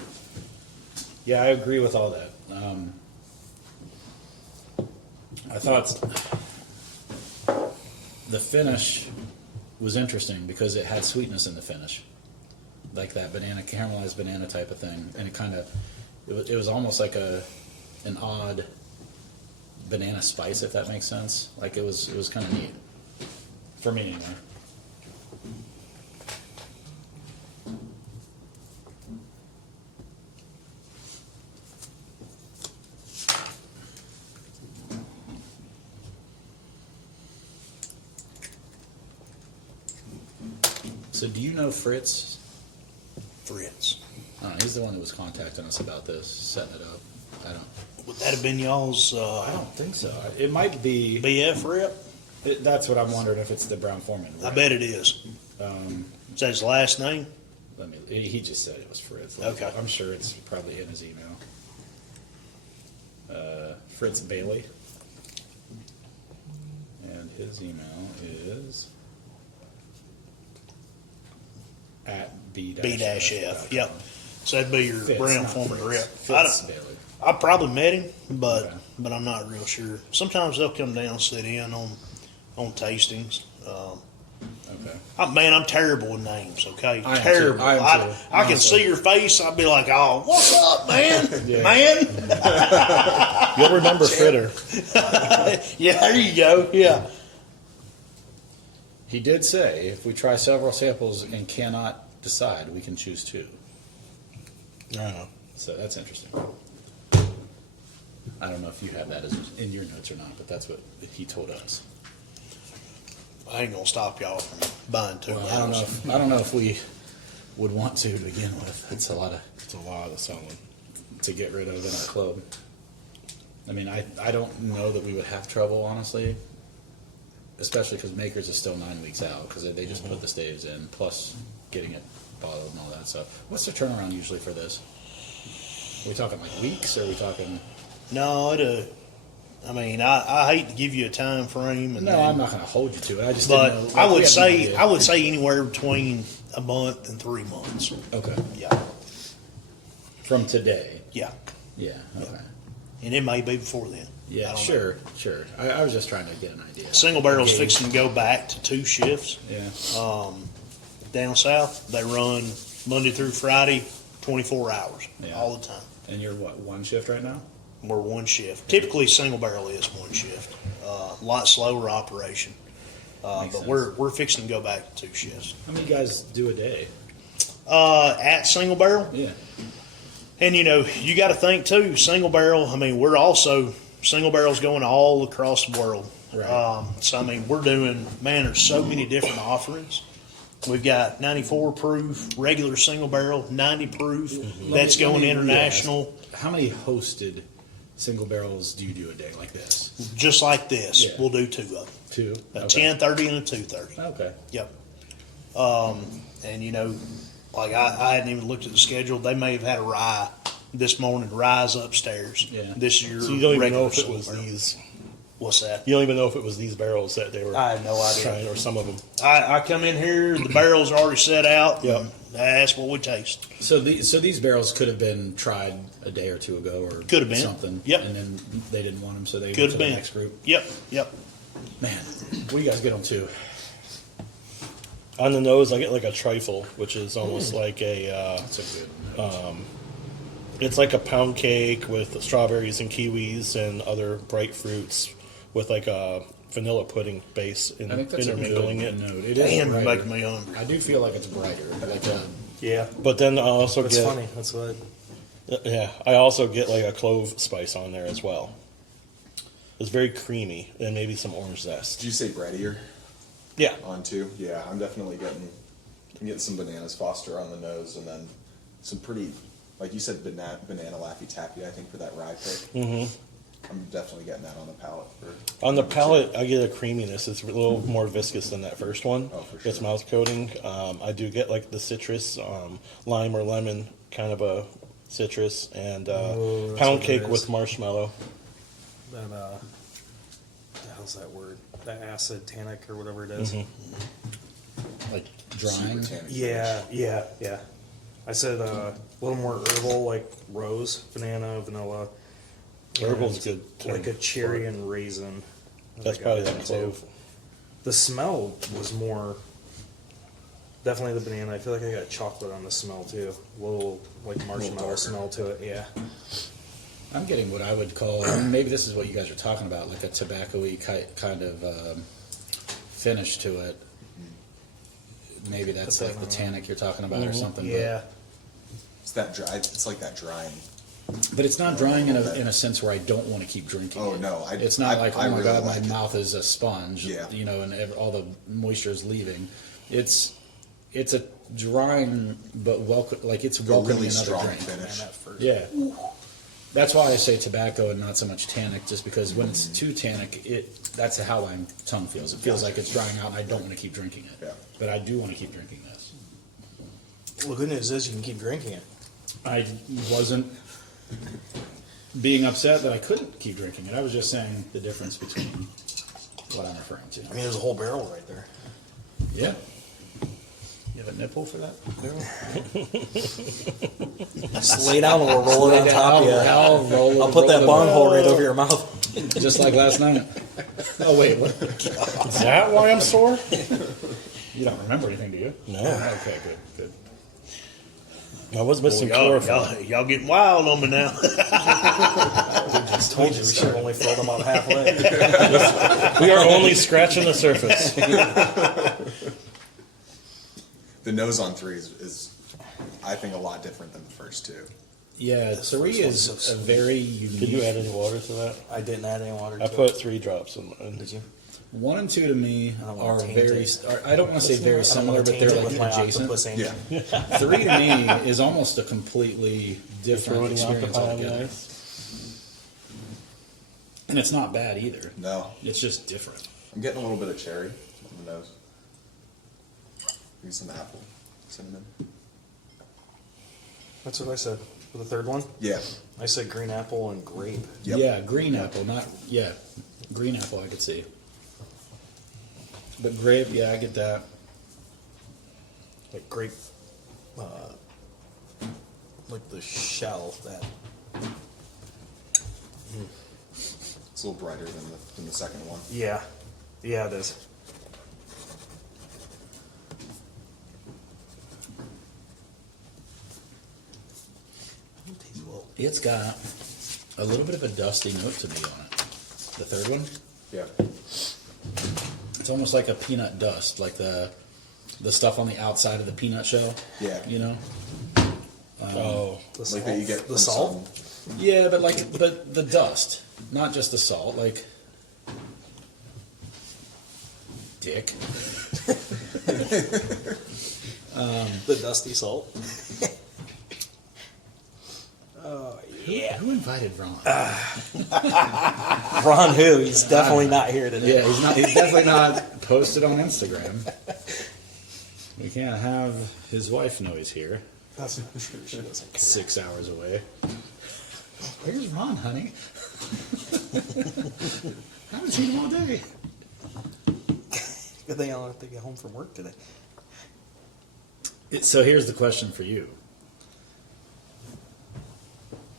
Yeah, I agree with all that. I thought the finish was interesting because it had sweetness in the finish, like that banana caramelized banana type of thing, and it was almost like an odd banana spice, if that makes sense. Like it was kind of neat for me anyway. So do you know Fritz? Fritz. He's the one that was contacting us about this, setting it up. I don't Would that have been y'all's think so. It might be. BF rep? That's what I'm wondering, if it's the Brown Foreman. I bet it is. Is that his last name? He just said it was Fritz. Okay. I'm sure it's probably in his email. Fritz Bailey. And his email is at B-F. Yep. So that'd be your Fitz, Brown not Foreman Fritz. rep. Fitz Bailey. I probably met him, but Okay. I'm not real sure. Sometimes they'll come down, sit in on tastings. Okay. Man, I'm terrible with names. Okay, I am terrible. too. I am too, I can honestly. see your face. I'd be like, "Oh, what's up, man? Yeah. Man." You'll remember Fritter. Yeah, there you go. Yeah. He did say if we try several samples and cannot decide, we can choose two. Oh. So that's interesting. I don't know if you have that as in your notes or not, but that's what he told us. I ain't gonna stop y'all from buying two. Well, I don't know if we would want to begin with. It's a lot of selling. to get rid of in our club. I mean, I don't know that we would have trouble, honestly, especially because Makers is still 9 weeks out because they just put the staves in, plus getting it bottled and all that stuff. What's the turnaround usually for this? Are we talking like weeks, or are we talking? No, I mean, I hate to give you a time frame, and No, then, I'm not going to hold you to it. I just but didn't know, I we would had no say idea. anywhere between a month and 3 months. Okay. Yeah, From today. yeah, Yeah. Okay. and it may be before then. I Yeah. don't Sure. Sure. I was just trying to get an idea. know. Single barrel's Gauge. fixing to go back to 2 shifts. Yeah. Down south, they run Monday through Friday, 24 hours, Yeah. all the time. And you're what, one shift right now? We're 1 shift. Typically, single barrel is 1 shift. A lot slower operation, Makes but sense. we're fixing to go back to 2 shifts. How many guys do a day? At single barrel, Yeah. and you got to think too. Single barrel. I mean, we're also single barrels going all across the world. Right. So I mean, we're doing. Man, there's so many different offerings. We've got 94 proof regular single barrel, 90 proof. That's Let going me international. ask, how many hosted single barrels do you do a day like this? Just like this, Yeah. we'll do 2 of them. 2? A 1030 and a 230. Okay. Yep. And like I hadn't even looked at the schedule. They may have had a rye this morning. Rye's upstairs. Yeah. This is your So you don't even regular know if it single was barrel. these. What's that? You don't even know if it was these barrels that they were I have no idea. trying, or some of them. I come in here. The barrels are already set out. Yep. and That's what we taste. So these barrels could have been tried a day or 2 ago, or Could have been. something. Yep. And then they didn't want them, so they Could went have to been. the next group. Yep. Yep. Man, what do you guys get them to? On the nose, I get like a trifle, which is almost like a. That's a good. It's like a pound cake with strawberries and kiwis and other bright fruits, with like a vanilla pudding base in I think that's a intermingling good it. note. It is Damn, you're brighter. making me hungry. I do feel like it's brighter. Like Yeah, But then I also that's get funny. That's what. Yeah, I also get like a clove spice on there as well. It's very creamy and maybe some orange zest. Did you say breadier Yeah, on 2? Yeah, I'm definitely getting some bananas Foster on the nose, and then some pretty, like you said, banana Laffy Taffy, I think, for that rye pick. Mm-hmm. I'm definitely getting that on the palate. on the palate, I get a creaminess. It's a little more viscous than that first one. Oh, for sure. It's mouth coating. I do get like the citrus, lime or lemon kind of a citrus, and Oh, that's pound what it cake is. with marshmallow. That the hell's that word? That acid tannic or whatever it is. like drying. Super tannic Yeah. I said a little more herbal, like rose, banana, vanilla. Herbal's and good Like term a cherry for it. and raisin. That's I got probably there, that too. clove. The smell was more. Definitely the banana. I feel like I got chocolate on the smell too. A little like marshmallow darker. smell to it. Yeah. I'm getting what I would call, maybe this is what you guys are talking about, like a tobacco-y kind of finish to it. Maybe that's like the tannic you're talking about or something. Yeah. It's that dry. It's like that drying. But it's not drying in a sense where I don't want to keep drinking. Oh, it. no, It's not I like, oh my really God, like my it. mouth is a sponge. Yeah. And all the moisture is leaving. It's a drying, but it's A welcoming really another strong drink. finish. Man, that first. Yeah. That's why I say tobacco and not so much tannic, just because when it's too tannic, that's how my tongue feels. It feels like it's drying out, and I don't want to keep drinking it. Yeah. But I do want to keep drinking this. Well, the good news is you can keep drinking it. I wasn't being upset that I couldn't keep drinking it. I was just saying the difference between what I'm referring to. I mean, there's a whole barrel right there. Yeah. You have a nipple for that barrel? Just lay down and we'll roll it on top of you. I'll put that bong hole right over your mouth. Just like last night. Oh, wait. What? Is that why I'm sore? You don't remember anything, do you? No. Okay, good. I was missing chlorophyll. Y'all getting wild on me now. I just told you we should have only filled them out halfway. We are only scratching the surface. The nose on 3 is, I think, a lot different than the first 2. Yeah, 3 is a very unique. Did you add any water to that? I didn't add any water to I it. put 3 drops in. Did you? 1 and 2 to me I don't wanna are taint very. it. I don't want to say very similar, but they're like adjacent. Yeah. 3 to me is almost a completely different Throwing experience alcohol on the altogether. ice. And it's not bad either. No. It's just different. I'm getting a little bit of cherry on the nose. Maybe some apple, cinnamon. That's what I said for the third one. Yeah. I said green apple and grape. Yep. Yeah, green apple, green apple I could see. But grape, yeah, I get that. Like grape, like the shell that. It's a little brighter than the second one. Yeah, yeah, it is. It's got a little bit of a dusty note to me on it. The third one, Yeah. it's almost like a peanut dust, like the stuff on the outside of the peanut shell. Yeah. You know. Oh. The Like salt. that you get the from salt. Yeah, but the dust, not just the salt. Like, dick. The dusty salt. Yeah. Who invited Ron? Ron, who? He's definitely not here today. Yeah, he's not. He's definitely not posted on Instagram. We can't have his wife know he's here. That's for sure. She doesn't care. 6 hours away. Where's Ron, honey? I haven't seen him all day. Good thing I don't have to get home from work today. So here's the question for you.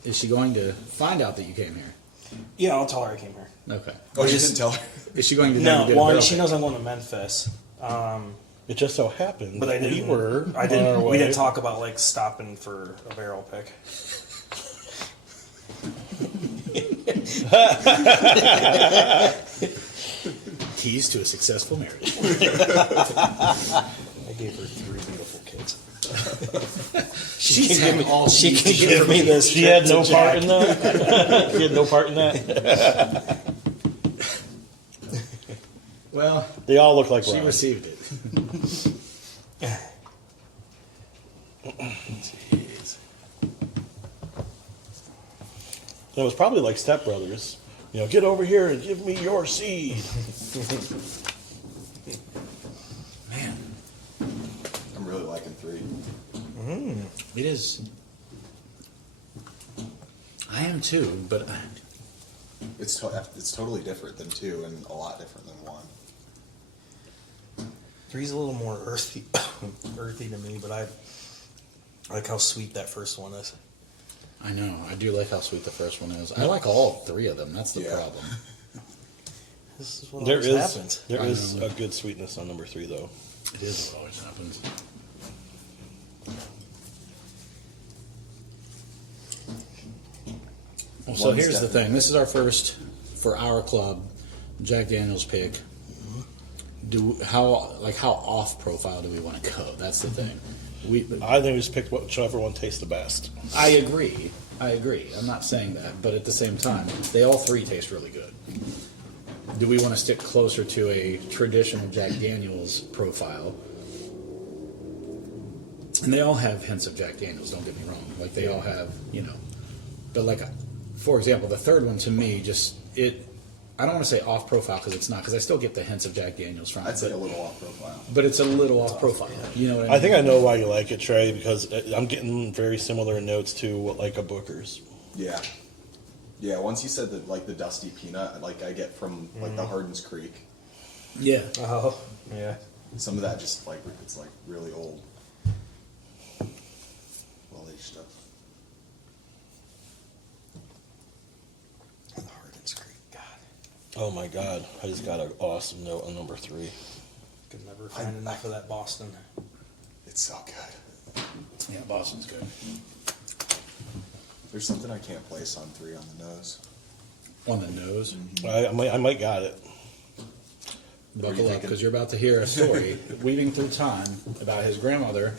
Is she going to find out that you came here? Yeah, I'll tell her I came here. Okay. Oh, you didn't tell her? Is she going to know No, you did a one, barrel she pick? knows I'm going to Memphis. It just so happened But I that didn't. we were I on didn't. our We way. didn't talk about like stopping for a barrel pick. Keys to a successful marriage. I gave her 3 beautiful kids. She can give me this. She trip had to no Jack. part in that. She had no part in that. Well, They all look like she Ron. received it. Jeez. It was probably like stepbrothers. You know, get over here and give me your seed. Man, I'm really liking 3. it is. I am too, but It's totally different than 2 and a lot different than 1. 3's a little more earthy, earthy to me, but I like how sweet that first one is. I know. I do like how sweet the first one is. I like all 3 of them. That's the Yeah. problem. This is what There always is happens. there I is know. a good sweetness on number 3 though. It is what always happens. Well, so One's here's the definitely- thing. This is our first, for our club, Jack Daniel's pick. How off profile do we want to go? That's the thing. I think we just picked whichever one tastes the best. I agree. I'm not saying that, but at the same time, they all 3 taste really good. Do we want to stick closer to a traditional Jack Daniel's profile? And they all have hints of Jack Daniel's, don't get me wrong. Like, they all have, but like, for example, the third one to me I don't want to say off profile because it's not, because I still get the hints of Jack Daniels from it. I'd say a little off profile. But it's a little off profile. You know what I mean? I think I know why you like it, Trey, because I'm getting very similar notes to like a Booker's. Yeah. Yeah, once you said that, like the dusty peanut, like I get from like the Hardin's Creek. Yeah. Oh, yeah. Some of that just like it's like really old. Well aged stuff. The Hardin's Creek, God. Oh my God! I just got an awesome note on number 3. Could never find enough of that Boston. It's so good. Yeah, Boston's good. There's something I can't place on 3 on the nose. On the nose. I might got it. Buckle up, because you're about to hear a story weaving through time about his grandmother.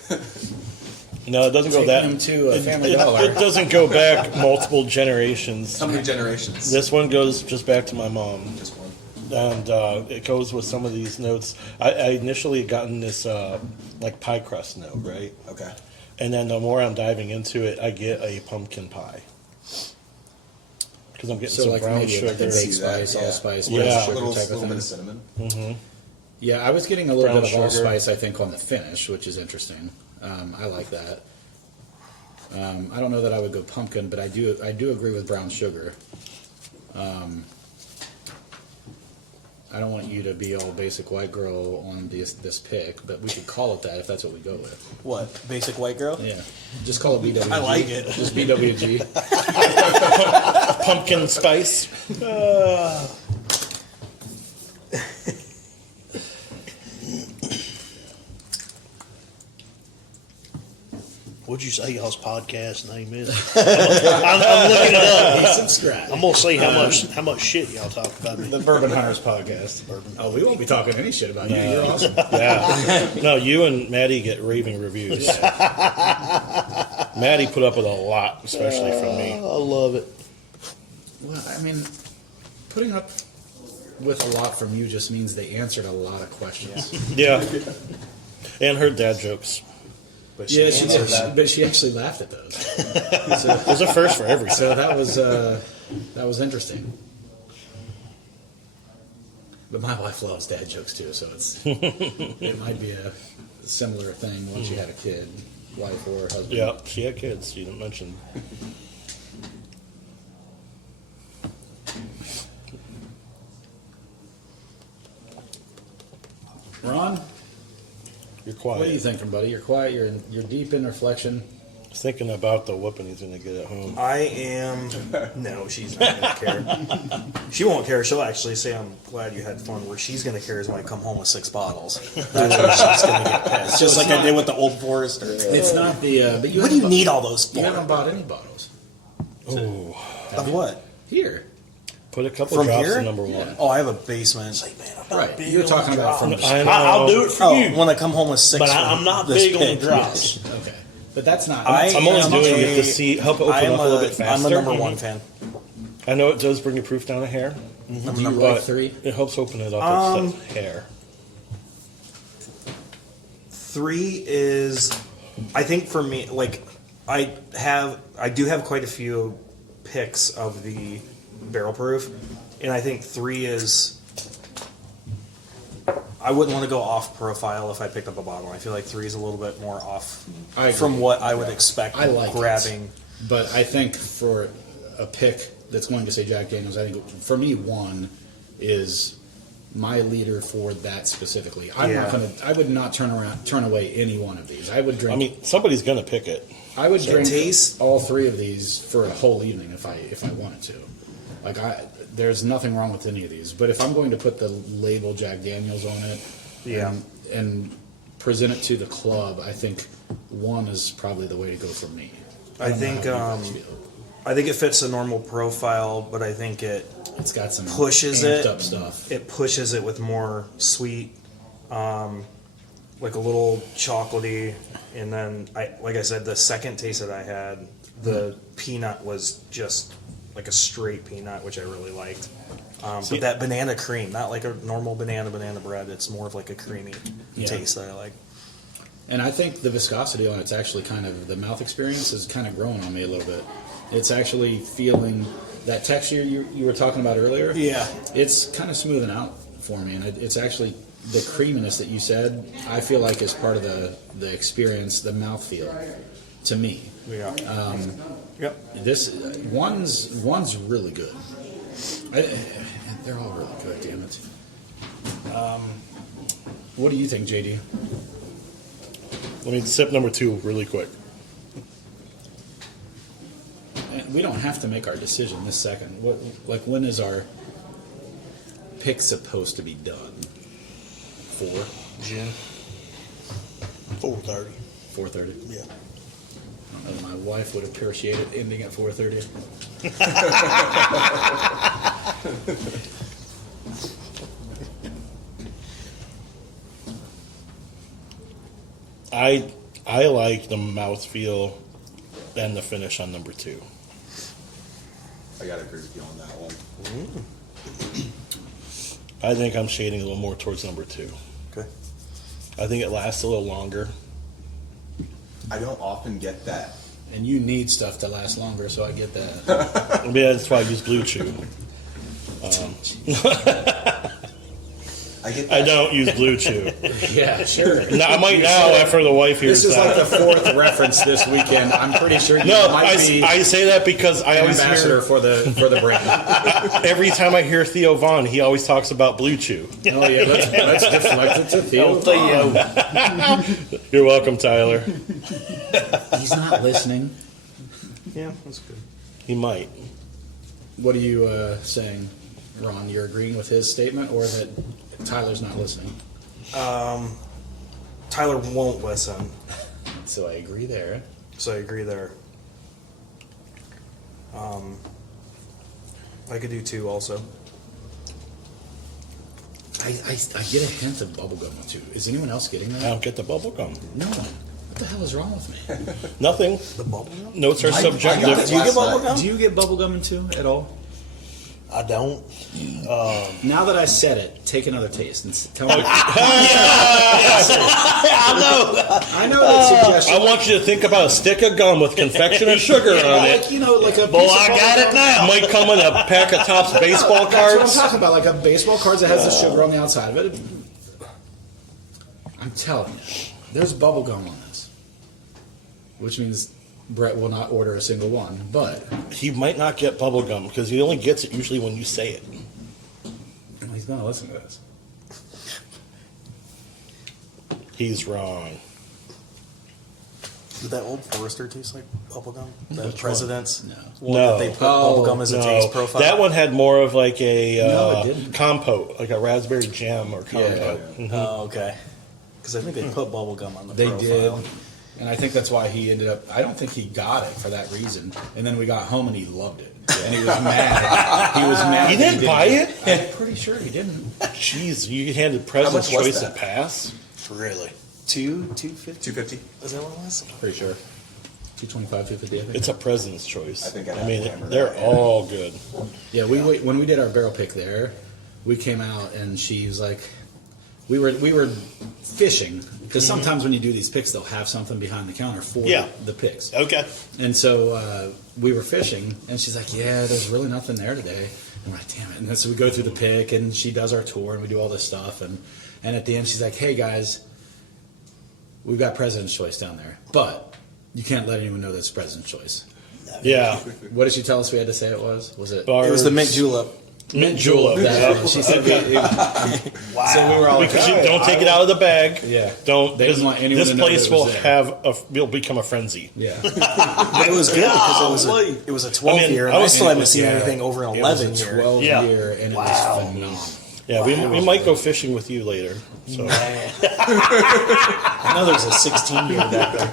No, it doesn't go Taking that. him to a Family it Dollar. doesn't go back multiple generations. How many generations? This one goes just back to my mom. Just one. And it goes with some of these notes. I initially had gotten this like pie crust note, right? Okay. And then the more I'm diving into it, I get a pumpkin pie. Because I'm getting So some like brown maybe like sugar. a see baked that, spice, yeah. allspice, Yeah. brown A sugar little, type of little thing. bit of cinnamon. Yeah, I was getting a little Brown bit of sugar. allspice, I think, on the finish, which is interesting. I like that. I don't know that I would go pumpkin, but I do agree with brown sugar. I don't want you to be all basic white girl on this pick, but we could call it that if that's what we go with. What? Basic white girl? Yeah, just call it BWG. I like it. Just BWG. Pumpkin spice. What'd you say y'all's podcast name is? I'm looking it up. Subscribe. I'm gonna see how much shit y'all talk about me. The Bourbon Hunters podcast. Oh, we won't be talking any shit about you. You're awesome. Yeah. No, you and Maddie get raving reviews. Maddie put up with a lot, especially from me. I love it. Well, I mean, putting up with a lot from you just means they answered a lot of questions. Yeah. And her dad jokes. But Yeah, she answered did, that. but she actually laughed at those. There's a first for everything. So that was interesting. But my wife loves dad jokes too, so it might be a similar thing once you had a kid, wife or husband. Yeah, she had kids. You didn't mention. Ron, You're quiet. what are you thinking, buddy? You're quiet. You're deep in reflection. Thinking about the whooping he's going to get at home. I am. No, she's not going to care. She won't care. She'll actually say, "I'm glad you had fun." Where she's going to care is when I come home with 6 bottles. That's where she's going to get pissed. Just like I did with the Old Forester. It's not the. But What do you need all those You for? haven't bought any bottles. Ooh. Of what? Here. Put a couple From drops here? in number 1. Yeah. Oh, I have a basement. Right. You're talking about from. I know. I'll do it for Oh, you, when I come home with 6. but from I'm not this big on pick. the drops. Okay. But that's not. I'm only am doing it to a- see help it open I'm up a little bit faster. I'm the number 1 fan. I know it does bring your proof down a hair, Do you but like 3? it helps open it up a hair. 3 is, I think for me, like I do have quite a few picks of the barrel proof, and I think 3 is. I wouldn't want to go off profile if I picked up a bottle. I feel like 3 is a little bit more off I agree. from what I would expect. I like grabbing. But I think for a pick that's going to say Jack Daniels, I think for me 1 is my leader for that specifically. I'm not Yeah. gonna. I would not turn away any one of these. I would drink. I mean, somebody's going to pick it. I would drink taste- all 3 of these for a whole evening if I wanted to. Like there's nothing wrong with any of these. But if I'm going to put the label Jack Daniels on it, Yeah. and present it to the club, I think 1 is probably the way to go for me. I don't know think how you guys feel. I think it fits a normal profile, but I think It's got some pushes amped it. up stuff. It pushes it with more sweet, like a little chocolatey, and then like I said, the second taste that I had, the peanut was just like a straight peanut, which I really liked. But that banana cream, not like a normal banana bread. It's more of like a creamy taste that I like. And I think the viscosity on it's actually kind of, the mouth experience is kind of growing on me a little bit. It's actually feeling that texture you were talking about earlier. Yeah. It's kind of smoothing out for me, and it's actually the creaminess that you said. I feel like is part of the experience, the mouthfeel, to me. Yeah. Yep. This one's really good. They're all really good. Damn it. What do you think, JD? Let me sip number 2 really quick. We don't have to make our decision this second. When is our pick supposed to be done? 4? Gin. 4:30. 4:30. Yeah. I don't know, my wife would appreciate it ending at 4:30. I like the mouthfeel and the finish on number 2. I gotta agree with you on that one. I think I'm shading a little more towards number 2. Okay. I think it lasts a little longer. I don't often get that. And you need stuff to last longer, so I get that. Yeah, that's why I use Blue Chew. I get that. I don't use Blue Chew. Yeah, sure. No, I might now after the wife hears This is that. like the 4th reference this weekend. I'm pretty sure you No, might be I say that because I an always ambassador hear for the brand. every time I hear Theo Vaughn, he always talks about Blue Chew. Oh yeah, let's deflect it to Theo. You're welcome, Tyler. He's not listening. Yeah, that's good. He might. What are you saying, Ron? You're agreeing with his statement, or that Tyler's not listening? Tyler won't listen, So I agree there. so I agree there. I could do 2 also. I get a hint of bubblegum too. Is anyone else getting I that? don't get the bubble gum. No. What the hell is wrong with me? Nothing. The bubble gum? Notes are I subjective. got it Do you get last night. bubblegum? Do you get bubblegum too at all? I don't. Now that I said it, take another taste and tell me. I know that suggestion. I want you to think about a stick of gum with confectioner sugar on Like, it. you know, like a Boy, piece of I got it bubblegum. now. Might come in a pack of Topps baseball That's what I'm cards. talking about, like a baseball card that has the sugar on the outside of it. I'm telling you, there's bubble gum on this, which means Brett will not order a single one. But He might not get bubble gum because he only gets it usually when you say it. he's gonna listen to this. He's wrong. Did that Old Forester taste like bubblegum? The Which President's No. one No. that they put Oh, bubblegum as a No, taste profile? that one had more of like a No, it didn't. compote, like a raspberry jam or compote. Yeah. Oh, okay. Because I think they put bubblegum on the They profile. did, and I think that's why he ended up. I don't think he got it for that reason. And then we got home and he loved it, and he was mad. He was mad. He that didn't buy it? I'm pretty sure he didn't. Jeez, you handed President's much was Choice a that? pass? Really. 250? 250. Is that what it was? Pretty sure. 225, 250. I think. It's a President's Choice. I think I'd I have mean, to hammer they're that, yeah. all good. Yeah, when we did our barrel pick there, we came out and she was like, we were fishing because sometimes when you do these picks, they'll have something behind the counter for Yeah. the picks. Okay. And so we were fishing, and she's like, "Yeah, there's really nothing there today." And we're like, "Damn it!" And then so we go through the pick, and she does our tour, and we do all this stuff, and at the end, she's like, "Hey guys, we've got President's Choice down there, but you can't let anyone know that's President's Choice." Yeah. What did she tell us we had to say it was? Was it? It was the mint Bars- julep. Mint julep. That, she said, Wow. So we were all Because you like, don't take it out of the bag. Yeah. Don't. They didn't want anyone This to know place that it was will there. will become a frenzy. Yeah. But it was good because it was a 12 I mean, year, I and I was still haven't thinking- seen yeah. anything over an It was 11 a year. 12 Yeah. year, and it was phenomenal. Yeah, we might go fishing with you later. So I know there's a 16 year back there.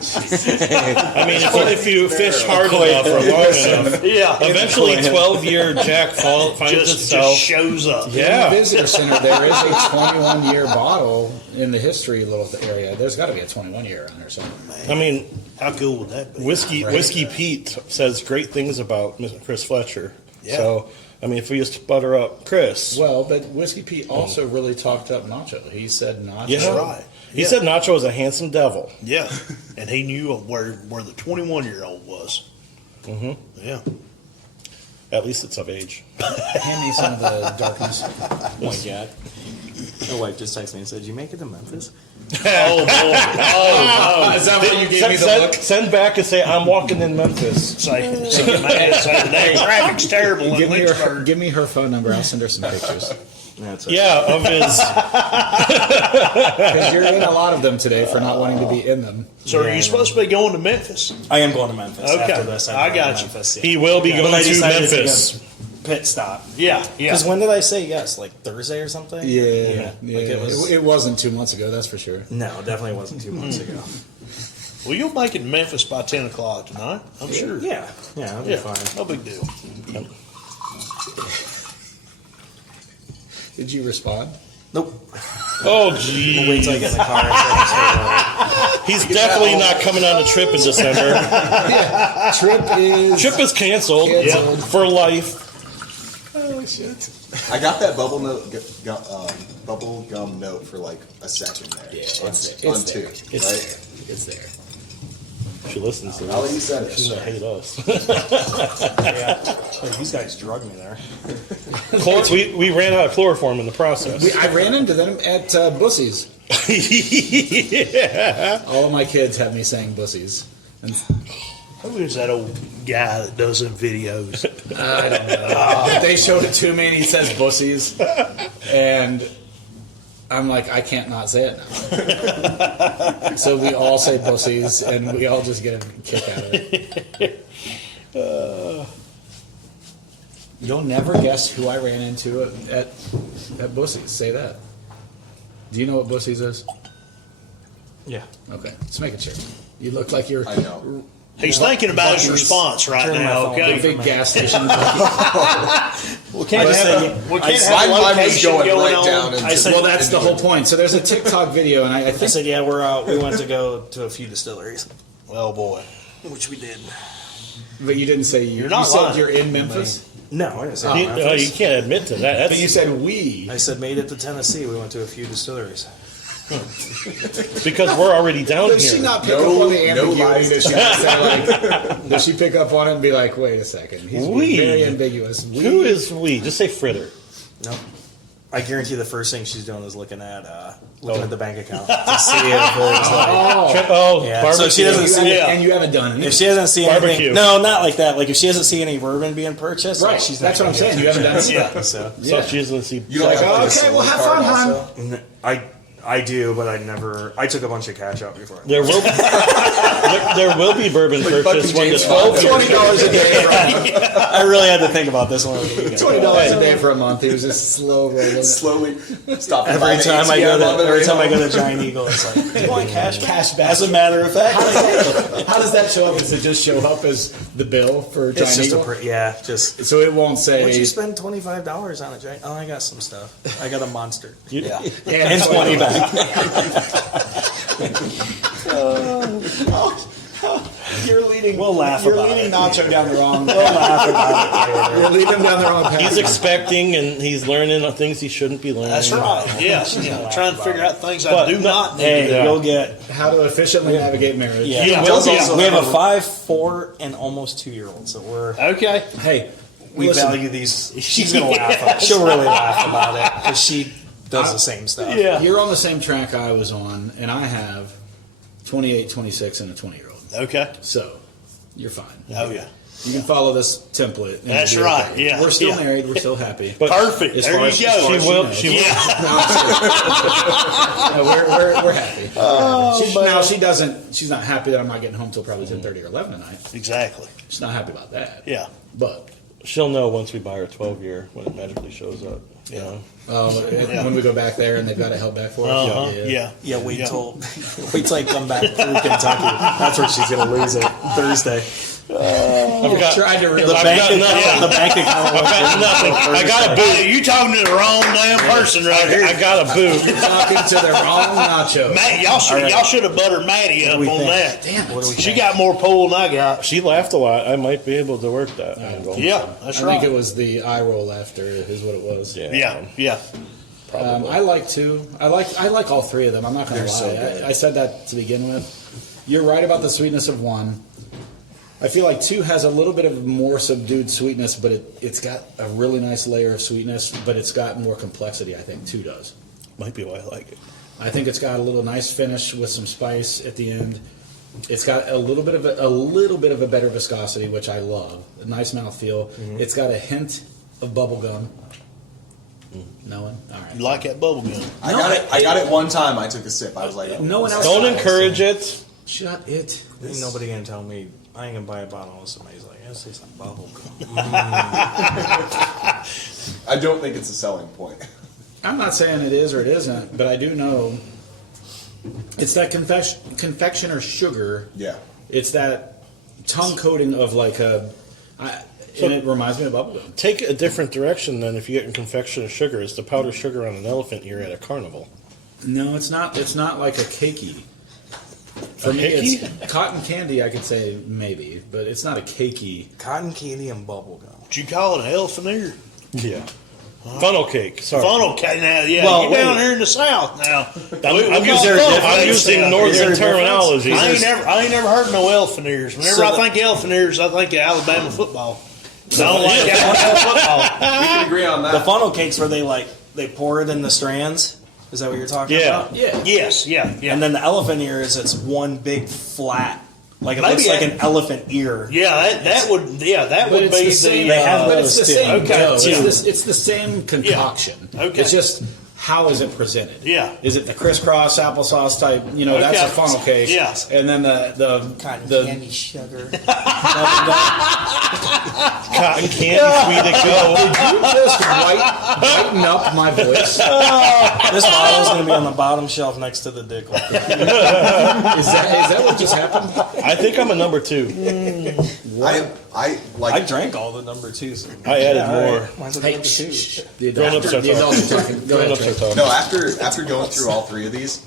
I mean, if you fish hard enough or long enough, Yeah. eventually 12-year Jack finds Just itself. shows up. In the Yeah. visitor center, there is a 21-year bottle in the history little area. There's got to be a 21-year on there somewhere. I mean, How cool would that be? Whiskey Pete says great things about Mr. Chris Fletcher. Yeah. So, I mean, if we just butter up Chris. Well, but Whiskey Pete also really talked up Nacho. He said Nacho. Yeah. That's right. He said Nacho was a handsome devil. Yeah. And he knew where the 21-year-old was. Yeah. At least it's of age. Hand me some of the darkness. Oh my god. My wife just texted me and said, "Did you make it to Memphis?" Oh, boy. Oh, Is that what you gave me the look? Send back and say, I'm walking in Memphis. say the traffic's terrible in Lynchburg. Give me her phone number. I'll send her some pictures. That's it. Yeah, of his. Because you're in a lot of them today for not wanting to be in them. So are you supposed to be going to Memphis? I am going to Memphis Okay. after this. I I'm got going to you. Memphis, yeah. He will be But going I to decided Memphis. go pit stop. Yeah, yeah. Because when did I say yes? Like Thursday or something? Yeah. Like it was. It wasn't 2 months ago, that's for sure. No, definitely wasn't 2 months ago. Well, you'll make it to Memphis by 10 o'clock tonight, I'm sure. Yeah, that'll be fine. No big deal. Did you respond? Nope. Oh, We'll gee. wait till I get in the car. He's definitely not coming on a trip in December. Trip is canceled. Canceled. For life. Oh, shit. I got that bubble gum note for like a second there. Yeah, on, it's there. on It's two, there. right? It's there. It's there. She listens to Now that you this. said it. She's going to hate us. Like, these guys drug me there. We ran out of chloroform in the process. I ran into them at Bussey's. Yeah. All of my kids have me saying Bussey's. And Who is that old guy that does them videos? I don't know. They showed it to me and he says Bussey's. And I'm like, I can't not say it now. So we all say Bussey's and we all just get a kick out of it. You'll never guess who I ran into at Bussey's. Say that. Do you know what Bussey's is? Yeah. Okay, just making sure. You look like you're I know. He's thinking about his response right Turn my now, phone a okay? big gas station. We can't have Mine a was location going right on. down into I said- Well, that's the whole point. So there's a TikTok video, and I I think said, yeah, we went to go to a few distilleries, Oh, boy. which we did. but you didn't say you. You're not you said lying. you're in Memphis, No, I didn't say You Memphis. can't admit to that. but you That's said we. I said made it to Tennessee. We went to a few distilleries. because we're already down Does here. she not pick No- up on the no ambiguity? lies. Does she not say like? Does she pick up on it and be like, "Wait a second, he's We. very ambiguous." We. Who is we? Just say Fritter. No. I guarantee the first thing she's doing is looking at the bank account to see if there's like. Oh, Yeah, barbecue. so she doesn't you see haven't- yeah. and you haven't done If anything. she doesn't see Barbecue. anything, no, not like that. Like if she doesn't see any bourbon being purchased, like, Right, she's not that's what I'm gonna saying. You haven't done anything. Yeah. So So she doesn't see. You don't have like a Okay, well, salon have card fun, hon. also? I do, but I took a bunch of cash out before. There will there will be bourbon purchased when the James 12 Bond. years. $20 a day. I really had to think about this one over the weekend. $20 a day for a month. He was just slow rolling. Slowly stop. Every time I go to Giant Eagle, it's like, do you want cash back? Cash back. As a matter of fact, How does that show up? Does it just show up as the bill for it's Giant just Eagle? just. So it won't say. What'd you spend $25 on a Giant? Oh, I got some stuff. I got a monster. Yeah. And 20 back. You're leading. We'll laugh You're about leading it. Nacho down the wrong. We'll laugh about it later. You're leading him down the wrong path. He's expecting and he's learning things he shouldn't be learning. That's right. Yes. Yeah. Trying to figure out things I But do no- not need. Hey, Yeah. you'll get. How to efficiently navigate marriage. Yeah, You we will be- have a 5, 4, and almost 2-year-old, so Okay. Hey, we listen, value these. She's gonna laugh. She'll really laugh about it because she does the same stuff. Yeah. You're on the same track I was on, and I have 28, 26, and a 20-year-old. Okay. So you're fine. Oh, yeah. You can follow this template. and That's it'll be right, okay. yeah, We're still yeah. married. We're still happy. But Perfect. As There far you as- go. as far as She will. knows. She will. Yeah. No, we're happy. Now she doesn't. She's not happy that I'm not getting home till probably 10:30 or 11 tonight. Exactly. She's not happy about that. Yeah. But She'll know once we buy her 12-year when it magically shows up. You know? when we go back there and they've got it held back for us. Uh-huh. Yeah. Yeah, wait till I come back through Kentucky. That's where she's gonna lose it Thursday. I've got, Tried to The realize. bank got account. nothing. The bank account. I've got nothing. I got a boot. Hey, you talking to the wrong damn person right here. I got a boot. Talking to the wrong nacho. Matt, y'all should have buttered Maddie up on think? that. Damn it. What do we She think? got more pull than I got. She laughed a lot. I might be able to work that angle. Yeah, that's I right. think it was the eye roll laughter is what it was. Yeah, yeah. I like two. I like all three of them. I'm not going to lie. so good. I said that to begin with. You're right about the sweetness of one. I feel like 2 has a little bit of more subdued sweetness, but it's got a really nice layer of sweetness, but it's got more complexity, I think 2 does. Might be why I like it. I think it's got a little nice finish with some spice at the end. It's got a little bit of a better viscosity, which I love. A nice mouthfeel. It's got a hint of bubble gum. No one? All right. You like that bubble gum? I got it one time. I took a sip. I was like, No one else. Don't tried. encourage it. Shut it. Ain't nobody gonna tell me I ain't gonna buy a bottle unless somebody's like, "This is like bubble gum." I don't think it's a selling point. I'm not saying it is or it isn't, but I do know it's that confectioner sugar. Yeah. It's that tongue coating of like and it reminds me of bubblegum. Take it a different direction than if you get in confectioner sugar. It's the powdered sugar on an elephant ear at a carnival. No, it's not. It's not like a cakey. For me, hickey? it's cotton candy. I could say maybe, but it's not a cakey. Cotton candy and bubble gum. Did you call it an elephant ear? Yeah. Funnel cake. Sorry. Funnel cake. Now, yeah, Well, you're down wait. here in the South now. I'm using northern terminology. I ain't never heard no elephant ears. Whenever I think elephant ears, I think of Alabama football. I don't like Alabama football. We can agree on that. The funnel cakes where they pour it in the strands. Is that what you're talking Yeah. about? Yeah. Yes, yeah. And then the elephant ear it's one big flat, like it Maybe looks like that- an elephant ear. Yeah, that would be But it's the the same. they have but it's the those, same. too. dough. Okay. It's the same concoction. Okay. It's just how is it presented? Yeah. Is it the crisscross applesauce type? You know, that's a Okay. funnel cake. Yeah. And then the sugar. Cotton candy, sweet to go. Did you just whiten up my voice? This bottle's gonna be on the bottom shelf next to the dick. Is that what just happened? I think I'm a number 2. I like. I drank all the number 2s. I added more. Mine's a Hey, number 2. The Grown-ups are adults are talking. Go ahead, Grown-ups Trey. are talking. No, after going through all 3 of these,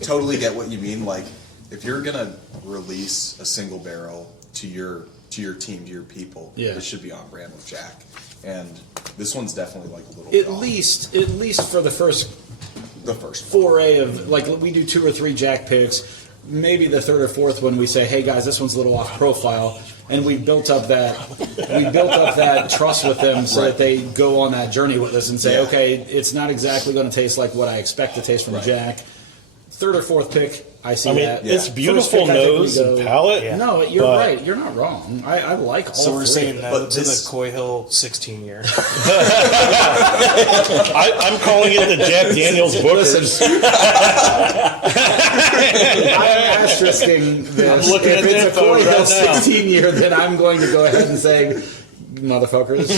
totally get what you mean. Like, if you're gonna release a single barrel to your team, to your people, Yeah. it should be on brand with Jack. And this one's definitely like a little. At raw. least for the first the first one. foray of like we do 2 or 3 Jack picks. Maybe the 3rd or 4th one we say, hey guys, this one's a little off profile, and we built up that trust with them so that they go on that journey with us and say, Yeah. okay, it's not exactly going to taste like what I expect to taste from a Jack. 3rd or 4th pick, I see I mean, that. it's First beautiful pick, I think we nose go- and palate. Yeah. No, you're but- right. You're not wrong. I like all So we're 3. saying no But to the this- Coy Hill 16 year. I'm calling it the Jack Daniels Booker's. Listen, I'm asterisking this. I'm looking if at it's the a info Coy Hill right now. 16 year, then I'm going to go ahead and say, motherfuckers,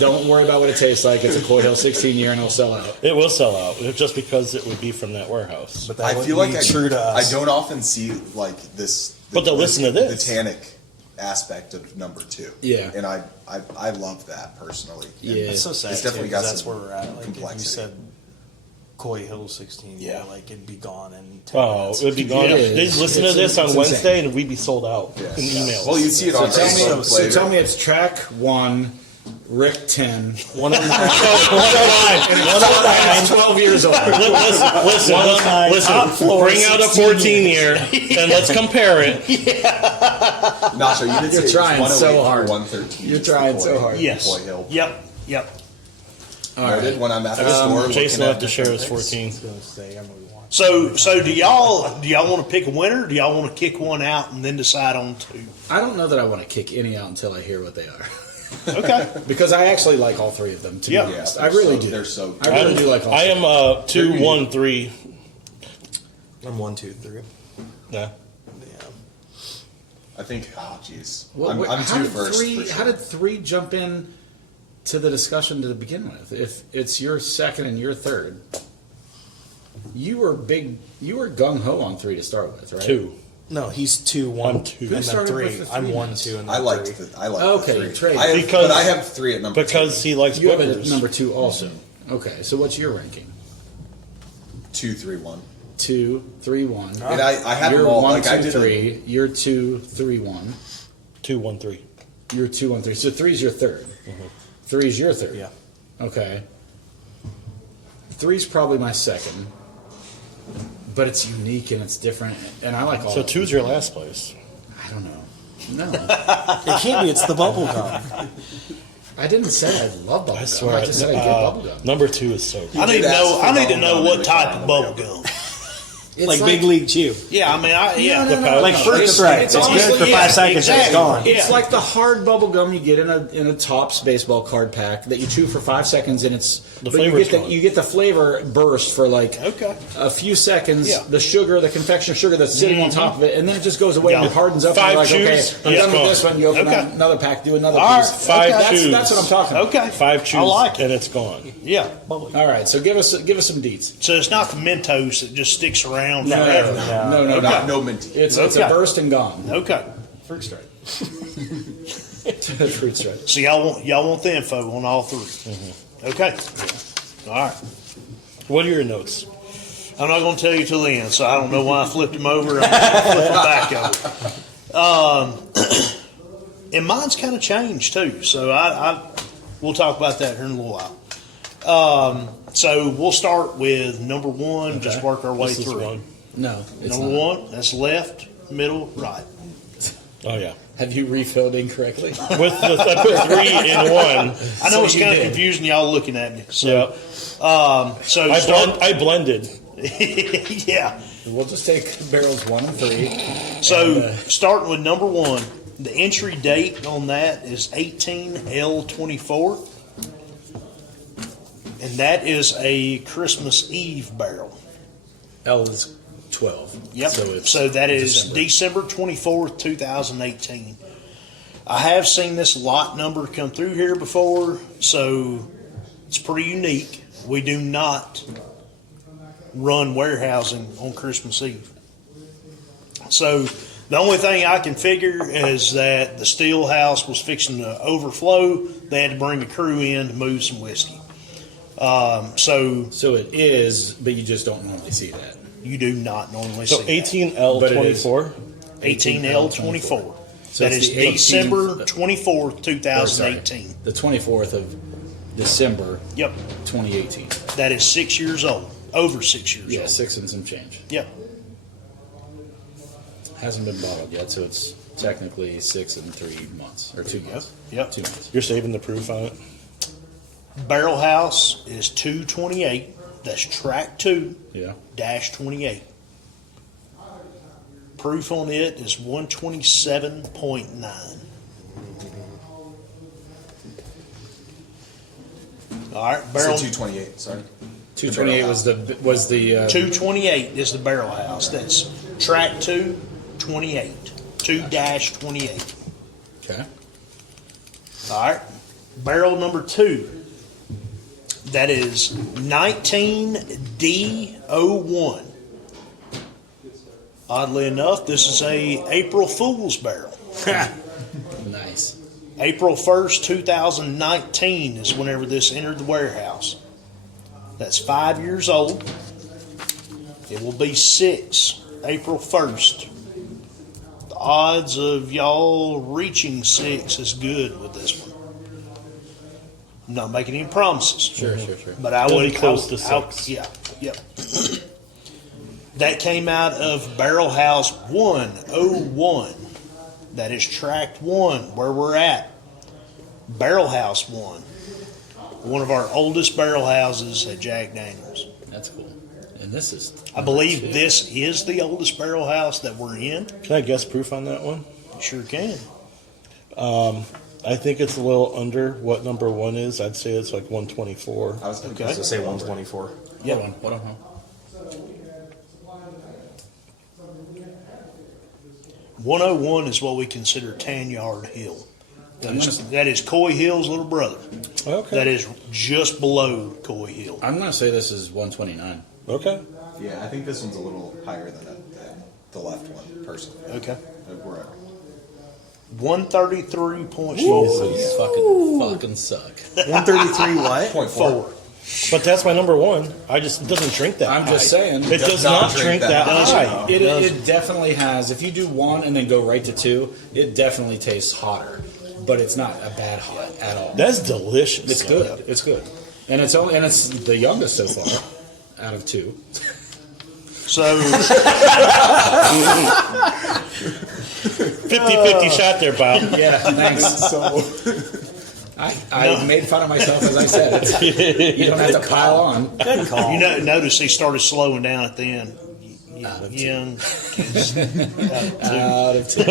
don't worry about what it tastes like. It's a Coy Hill 16 year and it'll sell out. It will sell out just because it would be from that warehouse. But that I would feel like be true to us. I don't often see like this. But they'll listen to this. The tannic aspect of number 2. Yeah. And I love that personally. And Yeah. It's so sad. It's definitely too, got 'cause that's some where we're at. Like if you complexity. said Coy Hill 16 year, Yeah. like it'd be gone in 10 Oh, minutes. it would be gone. It is. They'd listen to It's- this on it's Wednesday insane. and we'd be sold out Yeah. in emails. Well, you'd see it on So Facebook later. tell me it's track 1, Rick 10, 109. 12 years old. Listen, top floor bring out a 16 14 year and let's compare it. Nacho, you did You're say trying it's so 108 hard. through 113. You're is the trying Coy- so hard. Yes. Coy Hill. Yep. All Noted right. when I'm at the store. Jason looking will at have to share his different 14. So do y'all want to pick a winner? Or do y'all want to kick one out and then decide on 2? I don't know that I want to kick any out until I hear what they are. Okay. Because I actually like all 3 of them, to Yeah. be Yeah, honest. they're I really so- do. they're so I really do like all I 3. am 2, 1, 3. I'm 1, 2, 3. Yeah. Yeah. I think. Oh, jeez. Well, I'm how 2 did first. three? for sure. How did 3 jump in to the discussion to begin with? If it's your 2nd and your 3rd, you were gung ho on 3 to start with, right? 2. No, he's 2, 1, 2, and then started 3. with the I'm 3 1, now? 2, and then I liked 3. the. I liked Okay, the 3. trade. I have, Because- but I have 3 at number. Because 2. he likes You have it at Booker's. number 2 also. Okay, so what's your ranking? 2, 3, 1. 2, 3, 1. And I had You're them all. 1, Like 2, I did. 3. You're 2, 3, 1. 2, 1, 3. You're 2, 1, 3. So 3's your 3rd. 3's your 3rd. Yeah. Okay. 3's probably my 2nd, but it's unique and it's different, and I like all. So of them. 2's your last place. I don't know. No, It can't be. It's the bubble gum. I didn't say I love bubblegum. I swear. I just said I get bubblegum. Number 2 is so good. I need to did ask know. for I need to bubble know gum in what the type car. of bubble gum. It's Like Big League Chew. Yeah, I mean, Like fruit stripe. It's good for 5 seconds and it's gone. It's Yeah. like the hard bubble gum you get in a Topps baseball card pack that you chew for 5 seconds and it's but flavor's gone. you get the flavor burst for like Okay. a few seconds. Yeah. The sugar, the confectioner sugar that's sitting on top of it, and then it just goes away and Yeah. it hardens up. 5 and you're like, chews, okay, I'm it's done with gone. this one. You open Okay. another pack, do another All piece. right. 5 Okay, chews. that's what I'm talking about. Okay. 5 chews, I like and it. it's gone. Yeah. All right, so give us some deets. So it's not the Mentos that just sticks around No, forever. no, Not no minty. It's Okay. a burst and gone. Okay. Fruit stripe. Fruit stripe. So y'all want the info on all three. Okay. All right. What are your notes? I'm not going to tell you till the end, so I don't know why I flipped them over. I'm just gonna flip them back over. And mine's kind of changed too, so we'll talk about that here in a little while. So we'll start with number one. Just work our way This is through. one. No, it's Number not. one, that's left, middle, right. Oh, yeah. Have you refilled incorrectly? I put 3 in 1. I know So it's you kind of did. confusing y'all looking at me. So, Yeah. so I blended. yeah. We'll just take barrels 1 and 3. So starting with number one, the entry date on that is 18L24, and that is a Christmas Eve barrel. L is 12. Yep. it's So that is December 24th, 2018. I have seen this lot number come through here before, so it's pretty unique. We do not run warehousing on Christmas Eve. So the only thing I can figure is that the steel house was fixing to overflow. They had to bring a crew in to move some whiskey. So it is, but you just don't normally see that. you do not normally So see that. 18L24. 18L24. So That it's is the 18th December 24th, Or, sorry, 2018. the 24th of December Yep. 2018. That is 6 years old. Over 6 years Yeah, old. 6 and some change. Yep. Hasn't been bottled yet, so it's technically 6 and 3 months. Or 2 months. Yep. 2 months. You're saving the proof on it? Barrel House is 228. That's track 2 Yeah. dash 28. Proof on it is 127.9. All right, So barrel 228, sorry. 228 was the 228 is the Barrel House. That's track 2, 28. 2-28. Okay. All right. Barrel number 2. That is 19D01. Oddly enough, this is a April Fool's barrel. Nice. April 1st, 2019 is whenever this entered the warehouse. That's 5 years old. It will be 6 April 1st. The odds of y'all reaching 6 is good with this one. I'm not making any promises. Sure. But I It'll would be close to 6. Yeah, yep. That came out of Barrel House 101. That is tract 1, where we're at. Barrel House 1. One of our oldest barrel houses at Jack Daniels. That's cool. And this is. I believe this is the oldest barrel house that we're in. Can I guess proof on that one? You sure can. I think it's a little under what number 1 is. I'd say it's like 124. I was going Okay. So say 124. Yep. Hold on. 101 is what we consider Tan Yard Hill. That is Coy Hill's little brother. Okay. That is just below Coy Hill. I'm going to say this is 129. Okay. Yeah, I think this one's a little higher than the left one, personally. Okay. We're at 133.4. You fucking suck. 133 what? 4. But that's my number 1. It doesn't drink that I'm high. just saying. It does not drink that high. It definitely has. If you do 1 and then go right to 2, it definitely tastes hotter. But it's not a bad hot at all. That's delicious. It's good. It's good. And it's the youngest so far out of 2. So 50-50 shot there, Bob. Yeah, thanks. So I made fun of myself, as I said. You don't have to pile on. Good call. You know, notice he started slowing down at the end. Out of two. Young. Out of two.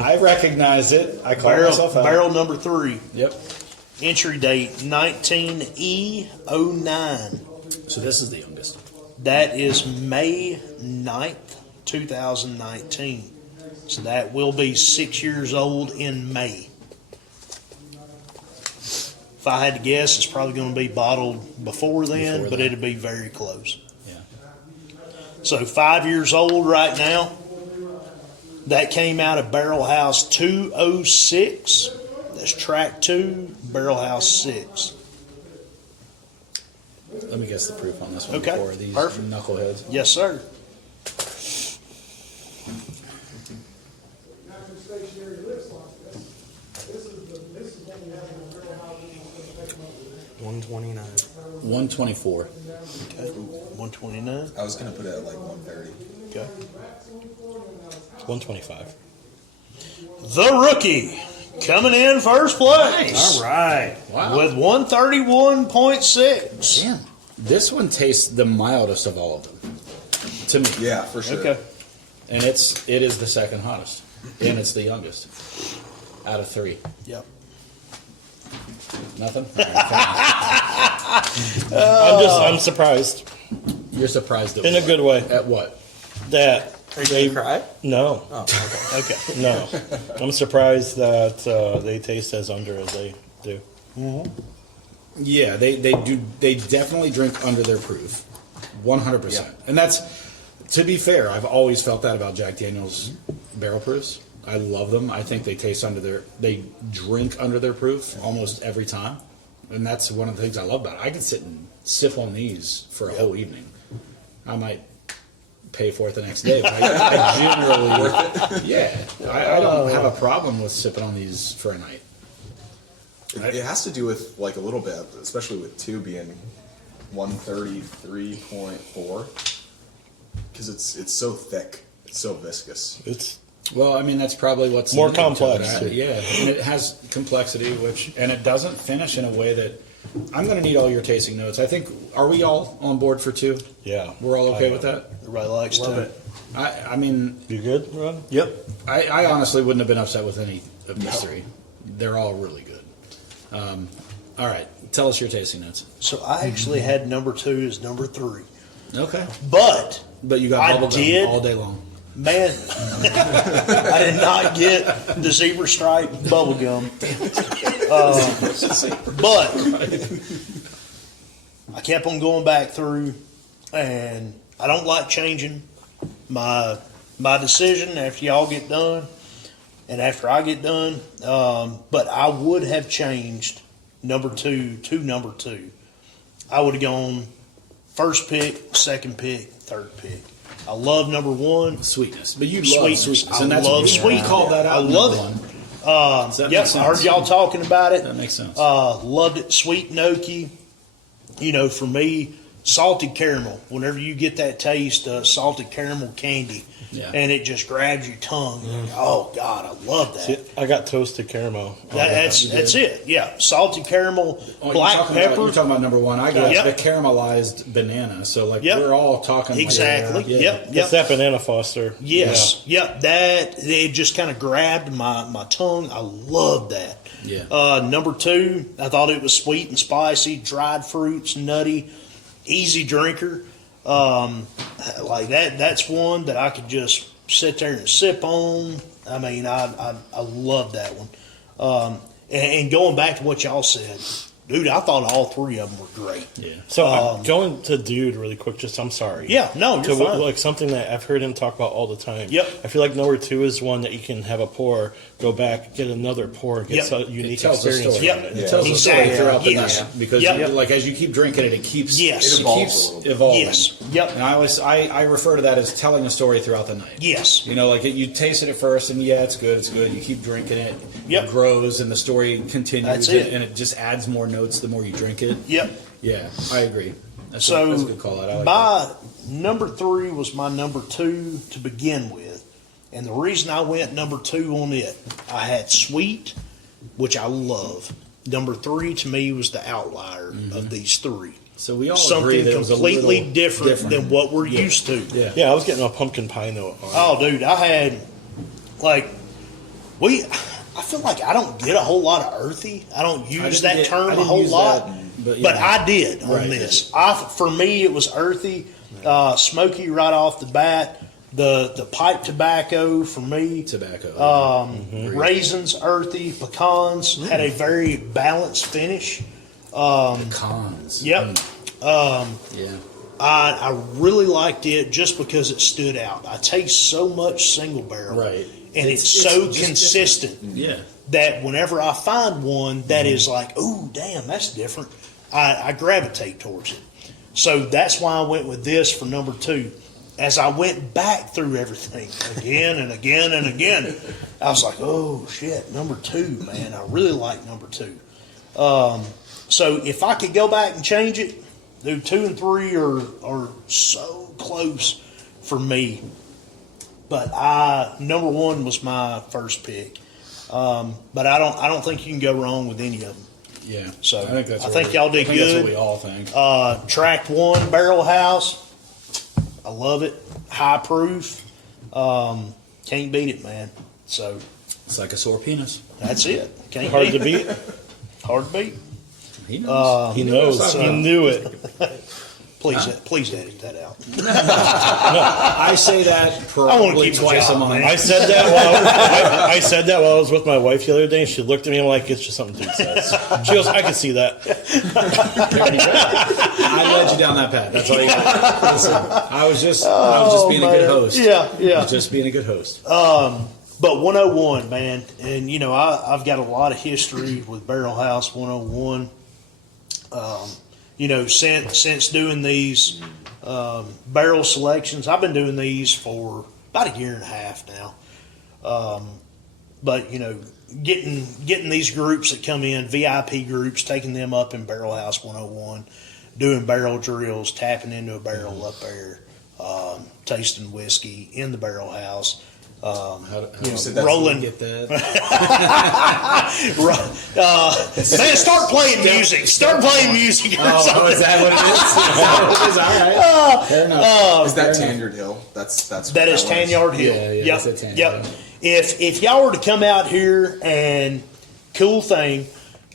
I recognize it. I call myself out. Barrel number 3. Yep. Entry date 19E09. So this is the youngest. That is May 9th, 2019. So that will be 6 years old in May. If I had to guess, it's probably going to be bottled before then, Before but then. it'll be very close. Yeah. So 5 years old right now. That came out of Barrel House 206. That's track 2, Barrel House 6. Let me guess the proof on this one Okay, before these perfect. knuckleheads. Yes, sir. $129. 124. Okay. 129. I was gonna put it at like 130. Okay. 125. The rookie coming in first place. All right. Wow. With 131.6. Damn. This one tastes the mildest of all of them. To me. Yeah, for sure. Okay. And it is the second hottest. And it's the youngest. Out of 3. Yep. Nothing? All right, fine. I'm surprised You're surprised at in a what? good way At what? that Are you they gonna cry? no, Okay. no. I'm surprised that they taste as under as they do. Yeah, they do. They definitely drink under their proof, 100%. Yeah. And that's, to be fair, I've always felt that about Jack Daniel's barrel proofs. I love them. I think they taste they drink under their proof almost every time, and that's one of the things I love about it. I can sit and sip on these for a whole evening. I might pay for it the next day, but I generally, yeah, I don't have a problem with sipping on these for a night. It has to do with like a little bit, especially with 2 being 133.4, because it's so thick, it's so viscous. It's Well, I mean, that's probably what's More unique to complex, it. too. Yeah, and it has complexity, and it doesn't finish in a way that. I'm going to need all your tasting notes. I think, are we all on board for 2? yeah. We're all okay with that? Everybody likes Love to. it. I mean, You good, Ron? Yep. I honestly wouldn't have been upset with any of these 3. They're all really good. All right, tell us your tasting notes. So I actually had number 2 as number 3. Okay. But, But you got I bubble did. gum all day long. man, I did not get the zebra stripe bubble gum. But I kept on going back through, and I don't like changing my decision after y'all get done and after I get done. But I would have changed number 2 to number 2. I would have gone first pick, second pick, third pick. I love number 1. Sweetness. But you love Sweetness. sweetness. I And that's love we sweetness. called that out. I in love number it. 1. Does that make Yep, I sense? heard y'all talking about it. That makes sense. Loved it. Sweet and oaky. You know, for me, salted caramel. Whenever you get that taste of salted caramel candy, Yeah. and it just grabs your tongue. You're like, oh God, I love that. See, I got toasted caramel. That's it. Yeah, salted caramel, Oh, black you're pepper. talking about number 1. I got Yep. the caramelized banana. So like Yep. we're all talking like- Exactly. yeah. Yep. It's Yep. that banana Foster. Yes. Yep. That it just kind of grabbed my tongue. I love that. Yeah. Number 2, I thought it was sweet and spicy, dried fruits, nutty, easy drinker. Like that. That's one that I could just sit there and sip on. I mean, I love that one. And going back to what y'all said, dude, I thought all 3 of them were great. Yeah. So going to Dude really quick. Just I'm sorry. Yeah. No, you're To fine. like something that I've heard him talk about all the time. Yep. I feel like number 2 is one that you can have a pour, go back, get another pour, get Yep. a unique It tells a experience. story. Yep. from It it. tells a story Exactly. throughout the Yes. night because Yep. like as you keep drinking it, it keeps Yes. it evolves keeps a little bit. evolving. Yes. Yep. And I refer to that as telling a story throughout the night. Yes. You know, like you taste it at first, and yeah, it's good. You keep drinking it. Yep. It grows, and the story continues. That's it. And it just adds more notes the more you drink it. Yep. Yeah, I agree. That's So a good call out. I like my number 3 was my number 2 to begin with, And the reason I went number 2 on it, I had sweet, which I love. Number 3 to me was the outlier of these 3. So we all agree Something that it was a completely little different than what we're used to. Yeah. Yeah, I was getting a pumpkin pie note. Oh, dude, I had I feel like I don't get a whole lot of earthy. I don't use that term a whole lot, but I did on this. For me, it was earthy, smoky right off the bat. The pipe tobacco for me, raisins, earthy, pecans had a very balanced finish. Pecans. Yep. Yeah. I really liked it just because it stood out. I taste so much single barrel, Right. And it's just so consistent Yeah. that whenever I find one that is like, oh, damn, that's different, I gravitate towards it. So that's why I went with this for number 2. As I went back through everything again and again and again, I was like, oh, shit, number 2, man. I really like number 2. So if I could go back and change it, dude, 2 and 3 are so close for me. But number 1 was my first pick. But I don't think you can go wrong with any of them. Yeah. So I I think y'all did That's good. what we all think. Tract 1 barrel house. I love it. High proof. Can't beat it, man. So It's like a sore penis. that's it. Can't Hard to beat it. beat. Hard to beat. He knows. He knows. He knew it. Please edit that out. I say that I wanna probably keep a twice a job, month. man. I said that I said that while I was with my wife the other day, and she looked at me like it's just something dude says. She goes, "I can see that." I led you down that path. That's all you got. Listen, I was just being a good host. Yeah. I was just being a good host. But 101, man, and I've got a lot of history with Barrel House 101. Since doing these barrel selections, I've been doing these for about a year and a half now. But getting these groups that come in, VIP groups, taking them up in Barrel House 101, doing barrel drills, tapping into a barrel up there, tasting whiskey in the barrel house. Rolling. Get that? Man, start playing music. Start playing music. Or something. Is that what it is? All right. Fair enough. Is that Tanyard Hill? That's That is Tanyard Hill. Yeah, Yep. that's a Tanyard Yep. Hill. If y'all were to come out here and cool thing,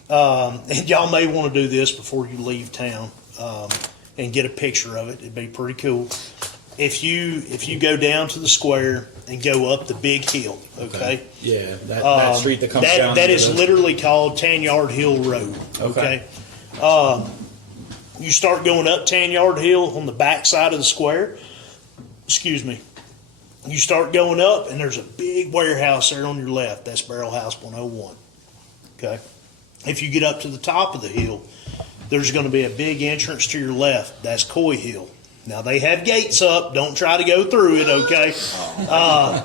and y'all may want to do this before you leave town, and get a picture of it. It'd be pretty cool. If you go down to the square and go up the big hill, okay? Yeah, that street that comes down. That is literally called Tanyard Hill Road. Okay. You start going up Tanyard Hill on the back side of the square. Excuse me. You start going up, and there's a big warehouse there on your left. That's Barrel House 101. Okay. If you get up to the top of the hill, there's going to be a big entrance to your left. That's Coy Hill. Now, they have gates up. Don't try to go through it, okay?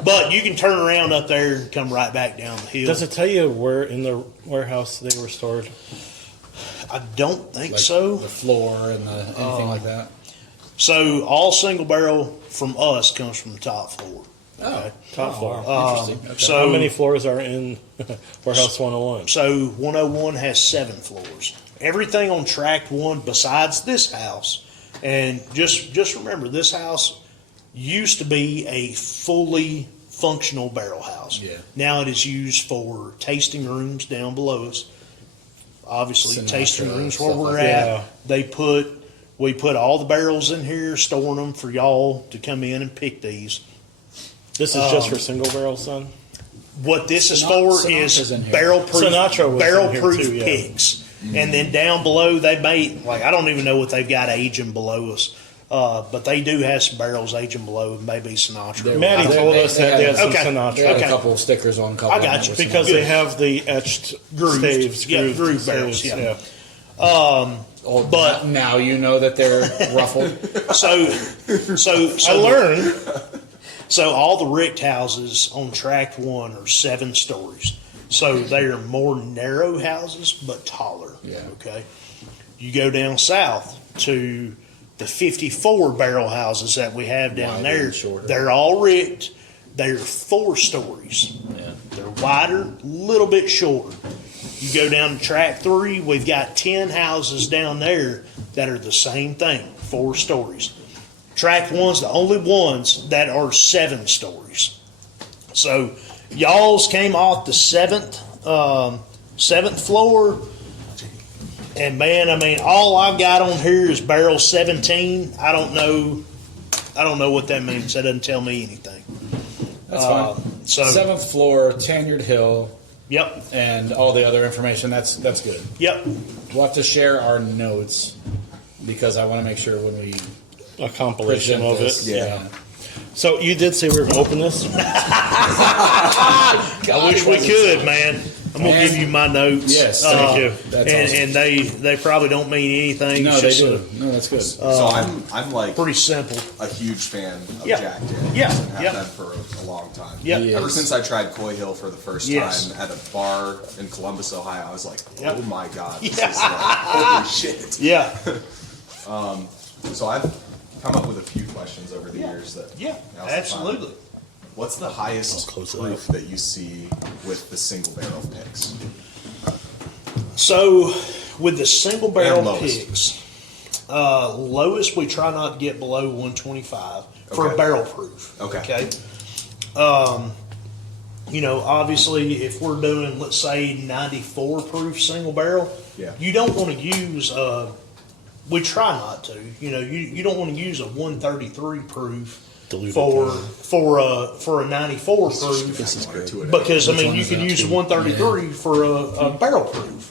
But you can turn around up there and come right back down the hill. Does it tell you where in the warehouse they were stored? I don't think Like so. the floor and anything like that. So all single barrel from us comes from the top floor. Oh, Top floor. interesting. Okay. So How many floors are in warehouse 101? So 101 has 7 floors. Everything on tract 1 besides this house. And just remember, this house used to be a fully functional barrel house. Yeah. Now it is used for tasting rooms down below us. Obviously, Sinatra, tasting rooms where stuff we're like at. that. We put all the barrels in here, storing them for y'all to come in and pick these. This is just for single barrel, son? What this is for Sinatra's is in here. barrel-proof, Sinatra was in here barrel-proof too, yeah. picks. And then down below, they may, I don't even know what they've got aging below us. But they do have some barrels aging below, maybe Sinatra. Maddie They- told they- us they that they had had- some Okay. Sinatra. They had Okay. a couple of stickers on a couple. I of got them you. with Because some- they have the etched Grooved. staves. Yeah, grooved barrels, staves, yeah. Oh, but- now you know that they're ruffled. So I learned. So all the ricked houses on tract 1 are 7 stories. So they are more narrow houses, but taller. Yeah. Okay. You go down south to the 54 barrel houses that we have down Wider there. and shorter. They're all ricked. They're 4 stories. Yeah. They're wider, a little bit shorter. You go down to track 3, we've got 10 houses down there that are the same thing, 4 stories. Track 1's the only ones that are 7 stories. So y'all's came off the seventh floor, and man, I mean, all I've got on here is barrel 17. I don't know what that means. That doesn't tell me anything. That's fine. So 7th floor, tenured hill, yep, and all the other information. That's good. yep. We'll have to share our notes because I want to make sure when we A compilation present of this, it. Yeah. So you did say we were going to open this? I wish we could, man. I'm gonna And- give you my notes. Yes, thank you. That's and awesome. and they probably don't mean anything. No, It's they just do. No, that's good. So I'm like pretty simple. a huge fan of Yeah. Jack Daniels. Yeah. And have Yeah. been for a long time. Yeah. He Ever is. since I tried Coy Hill for the first Yes. time at a bar in Columbus, Ohio, I was like, Yep. oh my God, this Yeah. is like, holy shit. Yeah, So I've come up with a few questions over the years that yeah, now's the time. absolutely. What's the highest close proof that you see with the single barrel picks? So with the single barrel And lowest. picks, lowest we try not to get below 125 for Okay. a barrel proof. Okay. Obviously, if we're doing, let's say, 94 proof single barrel, Yeah. you don't want to use. We try not to. You don't want to use a 133 proof Diluted for a 94 proof. This is great. Because I Which mean, one you is can that? use 133 for a barrel proof.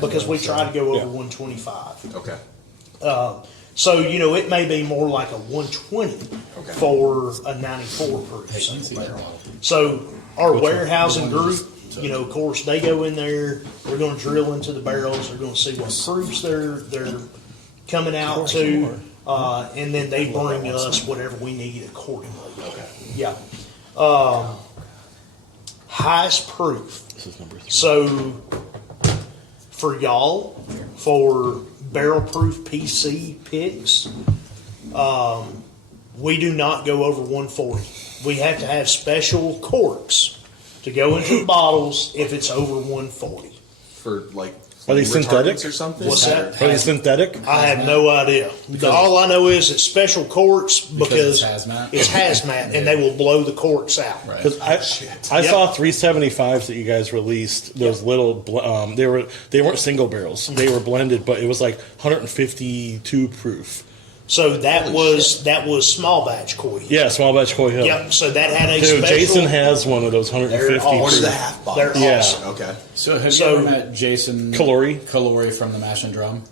Because we try to go over 125. Okay. So it may be more like a 120 Okay. for a 94 proof single barrel. So our warehousing group, of course, they go in there. They're going to drill into the barrels. They're going to see what proofs they're coming out to, and then they bring us whatever we need accordingly. Okay. Yeah. Highest proof. This is number 3. So for y'all, for barrel proof PC picks, we do not go over 140. We have to have special corks to go into the bottles if it's over 140. For like Are they retardants synthetic? or something? What's that? Are they synthetic? I have no idea. All I know is it's special corks because it's hazmat? it's hazmat, and they will blow the corks out. Right. Because I Yep. saw 375s that you guys released. Those little, they weren't single barrels. They were blended, but it was like 152 proof. So that was small batch Coy Hill. Yeah, small batch Coy Hill. Yep. So that had a Dude, special. Jason has one of those 150 Or proof. the half They're bottles. Yeah. awesome. Okay. So have So- you ever met Jason Calori from the Mash and Drum?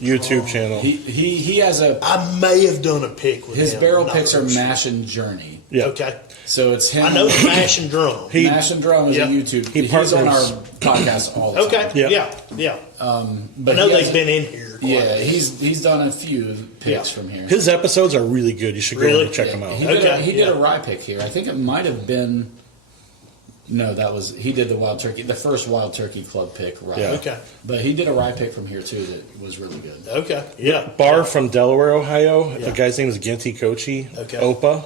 YouTube channel. He has a I may have done a pick with his him. barrel Not picks are really sure. Mash and Journey. Yeah. Okay. So it's him. I know the mash and drum. Mash and Drum is Yep. a YouTube. He He's on our partners- podcast all the Okay. time. Yeah. Yeah. But I know he has- they've been in here. quite a Yeah, bit. he's done a few picks Yeah. from here. His episodes are really good. You should go Really? and check Yeah, them out. He did, Okay, he did yeah. a rye pick here. I think it might have been. No, he did the wild turkey, the first wild turkey club pick rye. Yeah. Okay. But he did a rye pick from here too that was really good. Okay. Yeah. Bar from Delaware, Ohio. Yeah. The guy's name is Ginty Kochi. Okay. Opa.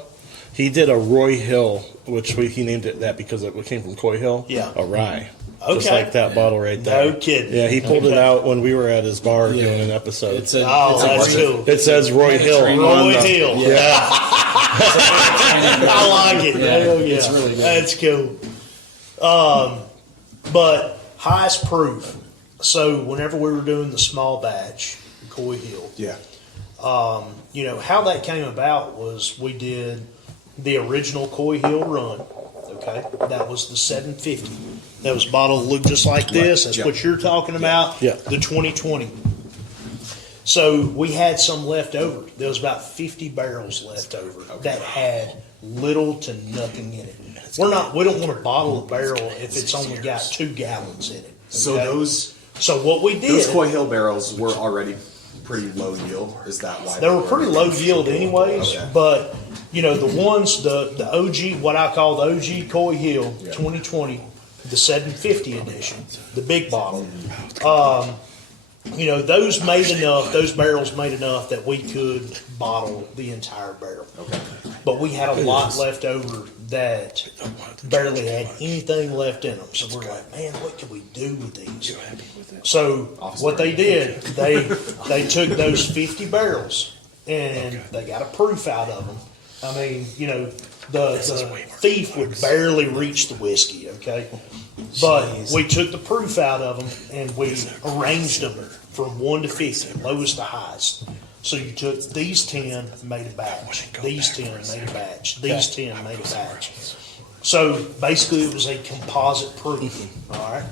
He did a Roy Hill, which he named it that because it came from Coy Hill. Yeah. A rye. Just Okay. like that bottle right there. No kidding. Yeah, he pulled it Okay. out when we were at his bar Yeah. doing an episode. It's a, Oh, it's a that's market- cool. It says Roy Hill. Roy on Roy the- Hill. Yeah. I like it. Yeah, Hell yeah. it's really good. That's cool. But highest proof. So whenever we were doing the small batch, Coy Hill, Yeah. how that came about was we did the original Coy Hill run. Okay, that was the 750. That was bottled looked just like this. That's Yep. what you're talking about. Yeah. The 2020. So we had some left over. There was about 50 barrels left over that had little to nothing in it. We don't want to bottle a barrel if it's only got 2 gallons in it. So okay? So what we did, those Coy Hill barrels were already pretty low yield. Is that why they were pretty low yield anyways, Okay. but the ones, the OG, what I call the OG Coy Hill Yeah. 2020, the 750 edition, the big bottle, you know, those barrels made enough that we could bottle the entire barrel. Okay. But we had a lot left over that barely had anything left in them. So we're like, man, what can we do with these? So what they did, they took those 50 barrels and they got a proof out of them. I mean, you know, the thief would barely reach the whiskey, okay? But we took the proof out of them and we arranged them from 1 to 50, lowest to highest. So you took these 10, made a batch. These 10, made a batch. These 10, made a batch. So basically it was a composite proof, all right?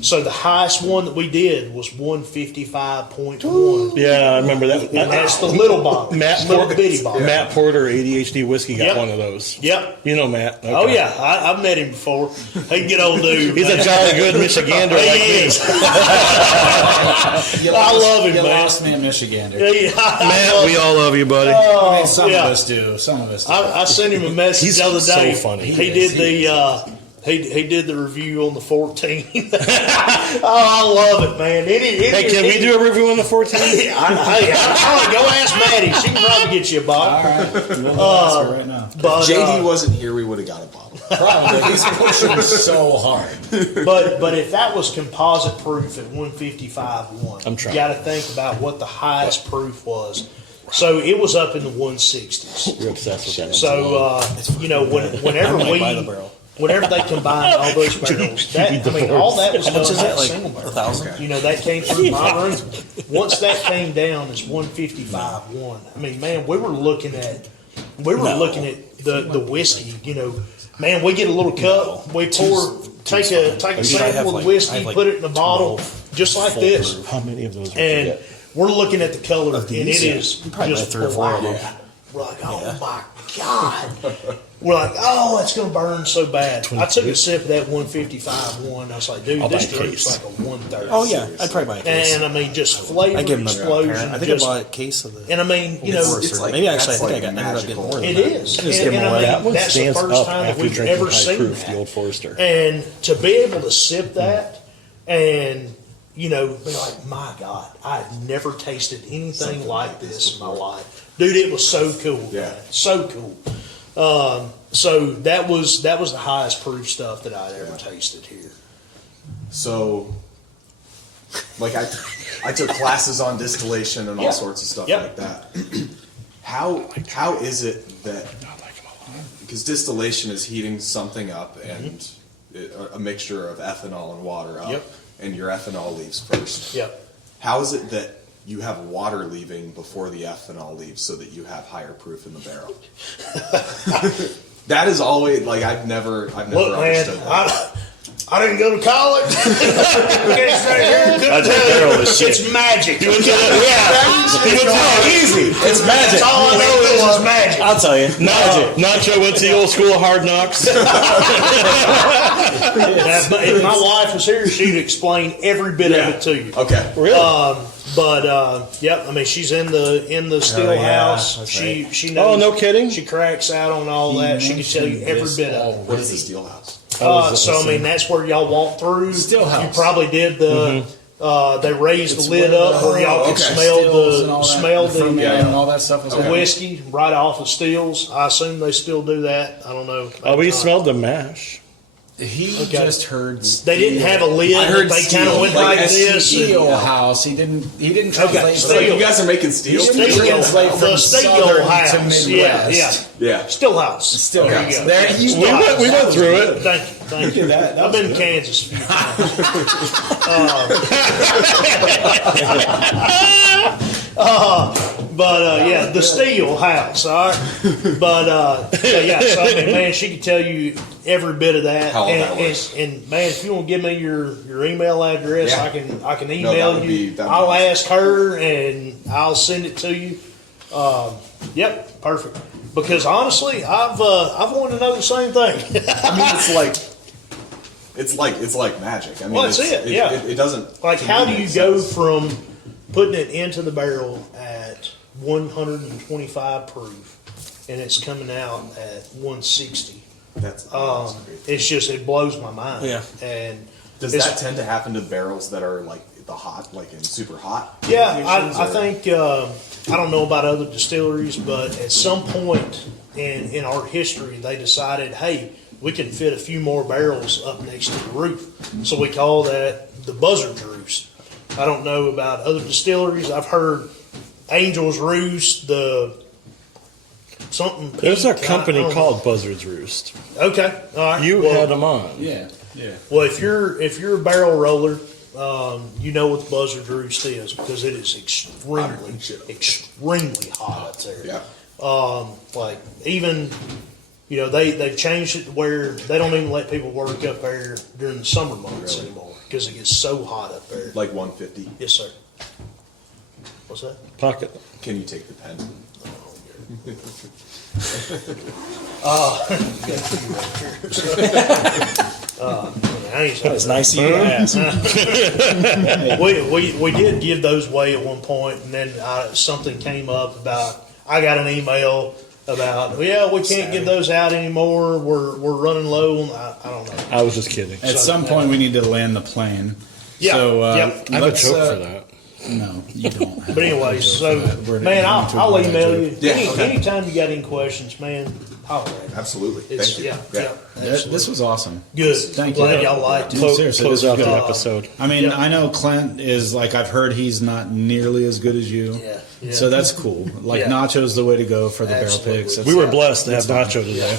So the highest one that we did was 155.1. Yeah, I remember that. And that's the little bottle. Little bitty bottle. Matt Porter, ADHD Whiskey, got Yep. one of those. Yep. You know Matt. Okay. Oh, yeah. I've met him before. He's a good old dude. He's a jolly good Michigander like He me. is. I love him, You man. lost me in Michigander. Matt, we all love you, buddy. I mean, some yeah. of us do. Some of us do. I sent him a message He's the other so day. funny. He He did is. the he did the review on the 14. Oh, I love it, man. Hey, can we do a review on the 14? Go ask Maddie. She can probably get you a All bottle. right. We'll ask her right now. But JD wasn't here, we would have got a bottle. Probably. He's pushing so hard. but if that was composite proof at 155.1, I'm trying. you got to think about what the highest proof was. So it was up in the 160s. You're obsessed with that. So you know, whenever they combined all those barrels, all that was done at single barrel. 1,000. You know, that came through my room. Once that came down, it's 155.1. I mean, man, we were looking at the whiskey. You know, man, we get a little cup, we take a sample of the whiskey, put it in a bottle, just like this, How many of those? and we're looking at the color, and it is Probably just 3 or 4 of them. black. We're like, oh my God. We're like, oh, it's going to burn so bad. I took a sip of that 155.1. I was like, dude, I'll buy this a drink's case. like a 130. Oh yeah, I'd probably buy a case. And I mean, just flavor I give them explosion. I think just, I bought a case of the. and I mean, you know, It's like- maybe actually, I that's think like I ended up getting magical. more than it that. is. Just give them And I away. mean, That one that's the stands first up time that after we've drinking ever high seen proof, that. the Old Forester. And to be able to sip that and, you know, be like, my God, I've never tasted anything like this in my life. Dude, it was so cool. Yeah. Man. So cool. So that was the highest proof stuff that I'd ever tasted here. So, like I took classes on distillation and all Yeah. sorts of stuff Yep. like that. How is it that, because distillation is heating something up and a mixture of ethanol and water up, Yep. and your ethanol leaves first. Yep. How is it that you have water leaving before the ethanol leaves so that you have higher proof in the barrel? That is always, like, I've never Look, man, understood that. I didn't go to college. It's right here. Couldn't tell you. It's magic. Easy. It's magic. That's all I know is magic. I'll tell you. Magic. Nacho went to the old school of Hard Knocks. If my wife was here, she'd explain every bit of it to you. Okay. Really? Yep. I mean, she's in the still house. that's She knows. Oh, no kidding? She cracks out on all that. She can tell you every bit of it. What is the steel house? So I mean, that's where y'all walk through. Still house. You probably did the. They raised the lid up where y'all could smell and all that stuff was the whiskey right off of stills. I assume they still do that. I don't know. Oh, we smelled the mash. He Okay. just heard. They didn't have a lid. I heard They kind of steel, went like like this. Steel and- house. He didn't Okay, translate. steel. Like, you guys are making steel? Steel, translate the from steel southern to house. Yeah, Midwest. yeah. Yeah. Still house. Still There house. you go. There you Still We house. went, we went through it. Thank you. Thank you. that. That I've was been to good. Kansas a few times. But yeah, the steel house, all right. But yeah, so I mean, man, she could tell you every bit of that. How long and, that was. and man, if you want to give me your email address, Yeah. I can No, email that would you. be- that'd be I'll awesome. ask her and I'll send it to you. Yep, perfect. Because honestly, I've wanted to know the same thing. I mean, it's like magic. I mean, Well, that's it, yeah. It doesn't. Like, to how me, do you make go sense. from putting it into the barrel at 125 proof and it's coming out at 160? That's crazy. It blows my mind. Yeah. And Does it's- that tend to happen to barrels that are like the hot, like in super hot. Yeah, locations, I or- think I don't know about other distilleries, but at some point in our history, they decided, hey, we can fit a few more barrels up next to the roof. So we call that the Buzzard's Roost. I don't know about other distilleries. I've heard Angel's Roost, something. There's a Peak, I company don't know. called Buzzard's Roost. Okay, all right. You Well, had them on. Yeah. Well, if you're a barrel roller, you know what the Buzzard's Roost is because it is extremely hot up there. Yeah. Like even, they've changed it to where they don't even let people work up there during the summer months Really? anymore because it gets so hot up there. Like 150. Yes, sir. What's that? Pocket. Can you take the pen? It's nice of you to ask. We did give those away at one point, and then something came up about. I got an email about, we can't give those out anymore. We're running low. I don't know. I was just kidding. At some point, we need to land the plane. Yeah, So, yep. I have a let's, joke for that. No, you don't. have But anyway, a joke so for that. We're man, going to I'll ignore that email joke. you. Yeah, okay. Anytime you got any questions, man, holler at me. Absolutely. It's, Thank you. yeah. This was awesome. Good. Thank Glad you. y'all liked it. Seriously, Close this out was the good. episode. I mean, Yeah. I know Clint is like, I've heard he's not nearly as good as you. Yeah, yeah. So that's cool. Like, Yeah. Nacho's the way to go for the Absolutely. barrel picks. We were blessed to have Nacho today.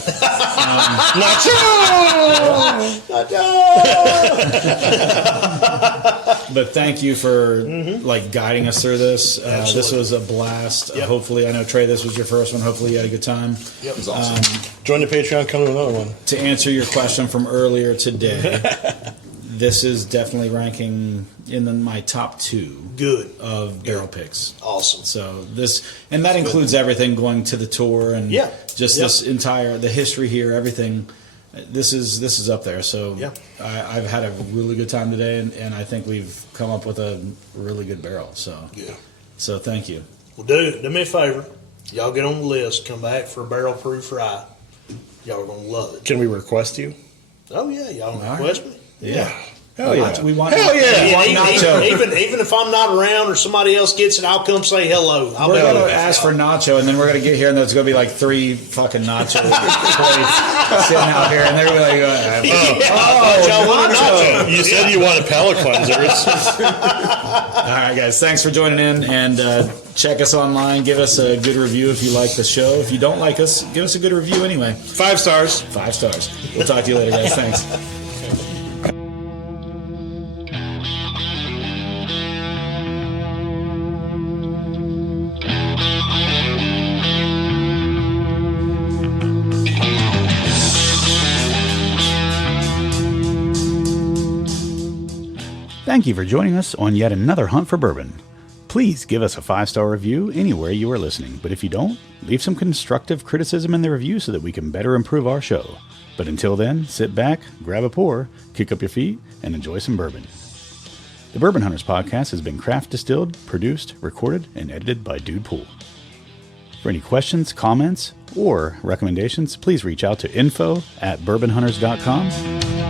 But thank you for like guiding us through this. This Absolutely. was a blast. Yep. Hopefully, I know Trey, this was your first one. Hopefully, you had a good time. It was awesome. Join the Patreon, come to another one. To answer your question from earlier today, this is definitely ranking in my top 2 Good. of barrel picks. Awesome. So and that includes everything going to the tour and Yeah. just Yep. this entire the history here, everything. This is up there. So Yeah. I've had a really good time today, and I think we've come up with a really good barrel. So Yeah. so thank you. Well, do me a favor. Y'all get on the list. Come back for a barrel proof rye. Y'all are gonna love it. Can we request you? Oh yeah, y'all right. request me. Yeah. Hell yeah. We want Hell yeah. we want Nacho. Even if I'm not around or somebody else gets it, I'll come say hello. I'll We're be going there. to ask for Nacho, and then we're going to get here, and there's going to be like 3 fucking Nacho plates sitting out here, and they're going to be like, Y'all want a nacho. You said you wanted palate cleansers. all right, guys, thanks for joining in, and check us online. Give us a good review if you like the show. If you don't like us, give us a good review anyway. 5 stars. 5 stars. We'll talk to you later, guys. Thanks. Thank you for joining us on yet another hunt for bourbon. Please give us a 5-star review anywhere you are listening, but if you don't, leave some constructive criticism in the review so that we can better improve our show. But until then, sit back, grab a pour, kick up your feet, and enjoy some bourbon. The Bourbon Hunters podcast has been craft distilled, produced, recorded, and edited by Dude Pool. For any questions, comments, or recommendations, please reach out to info@bourbonhunters.com.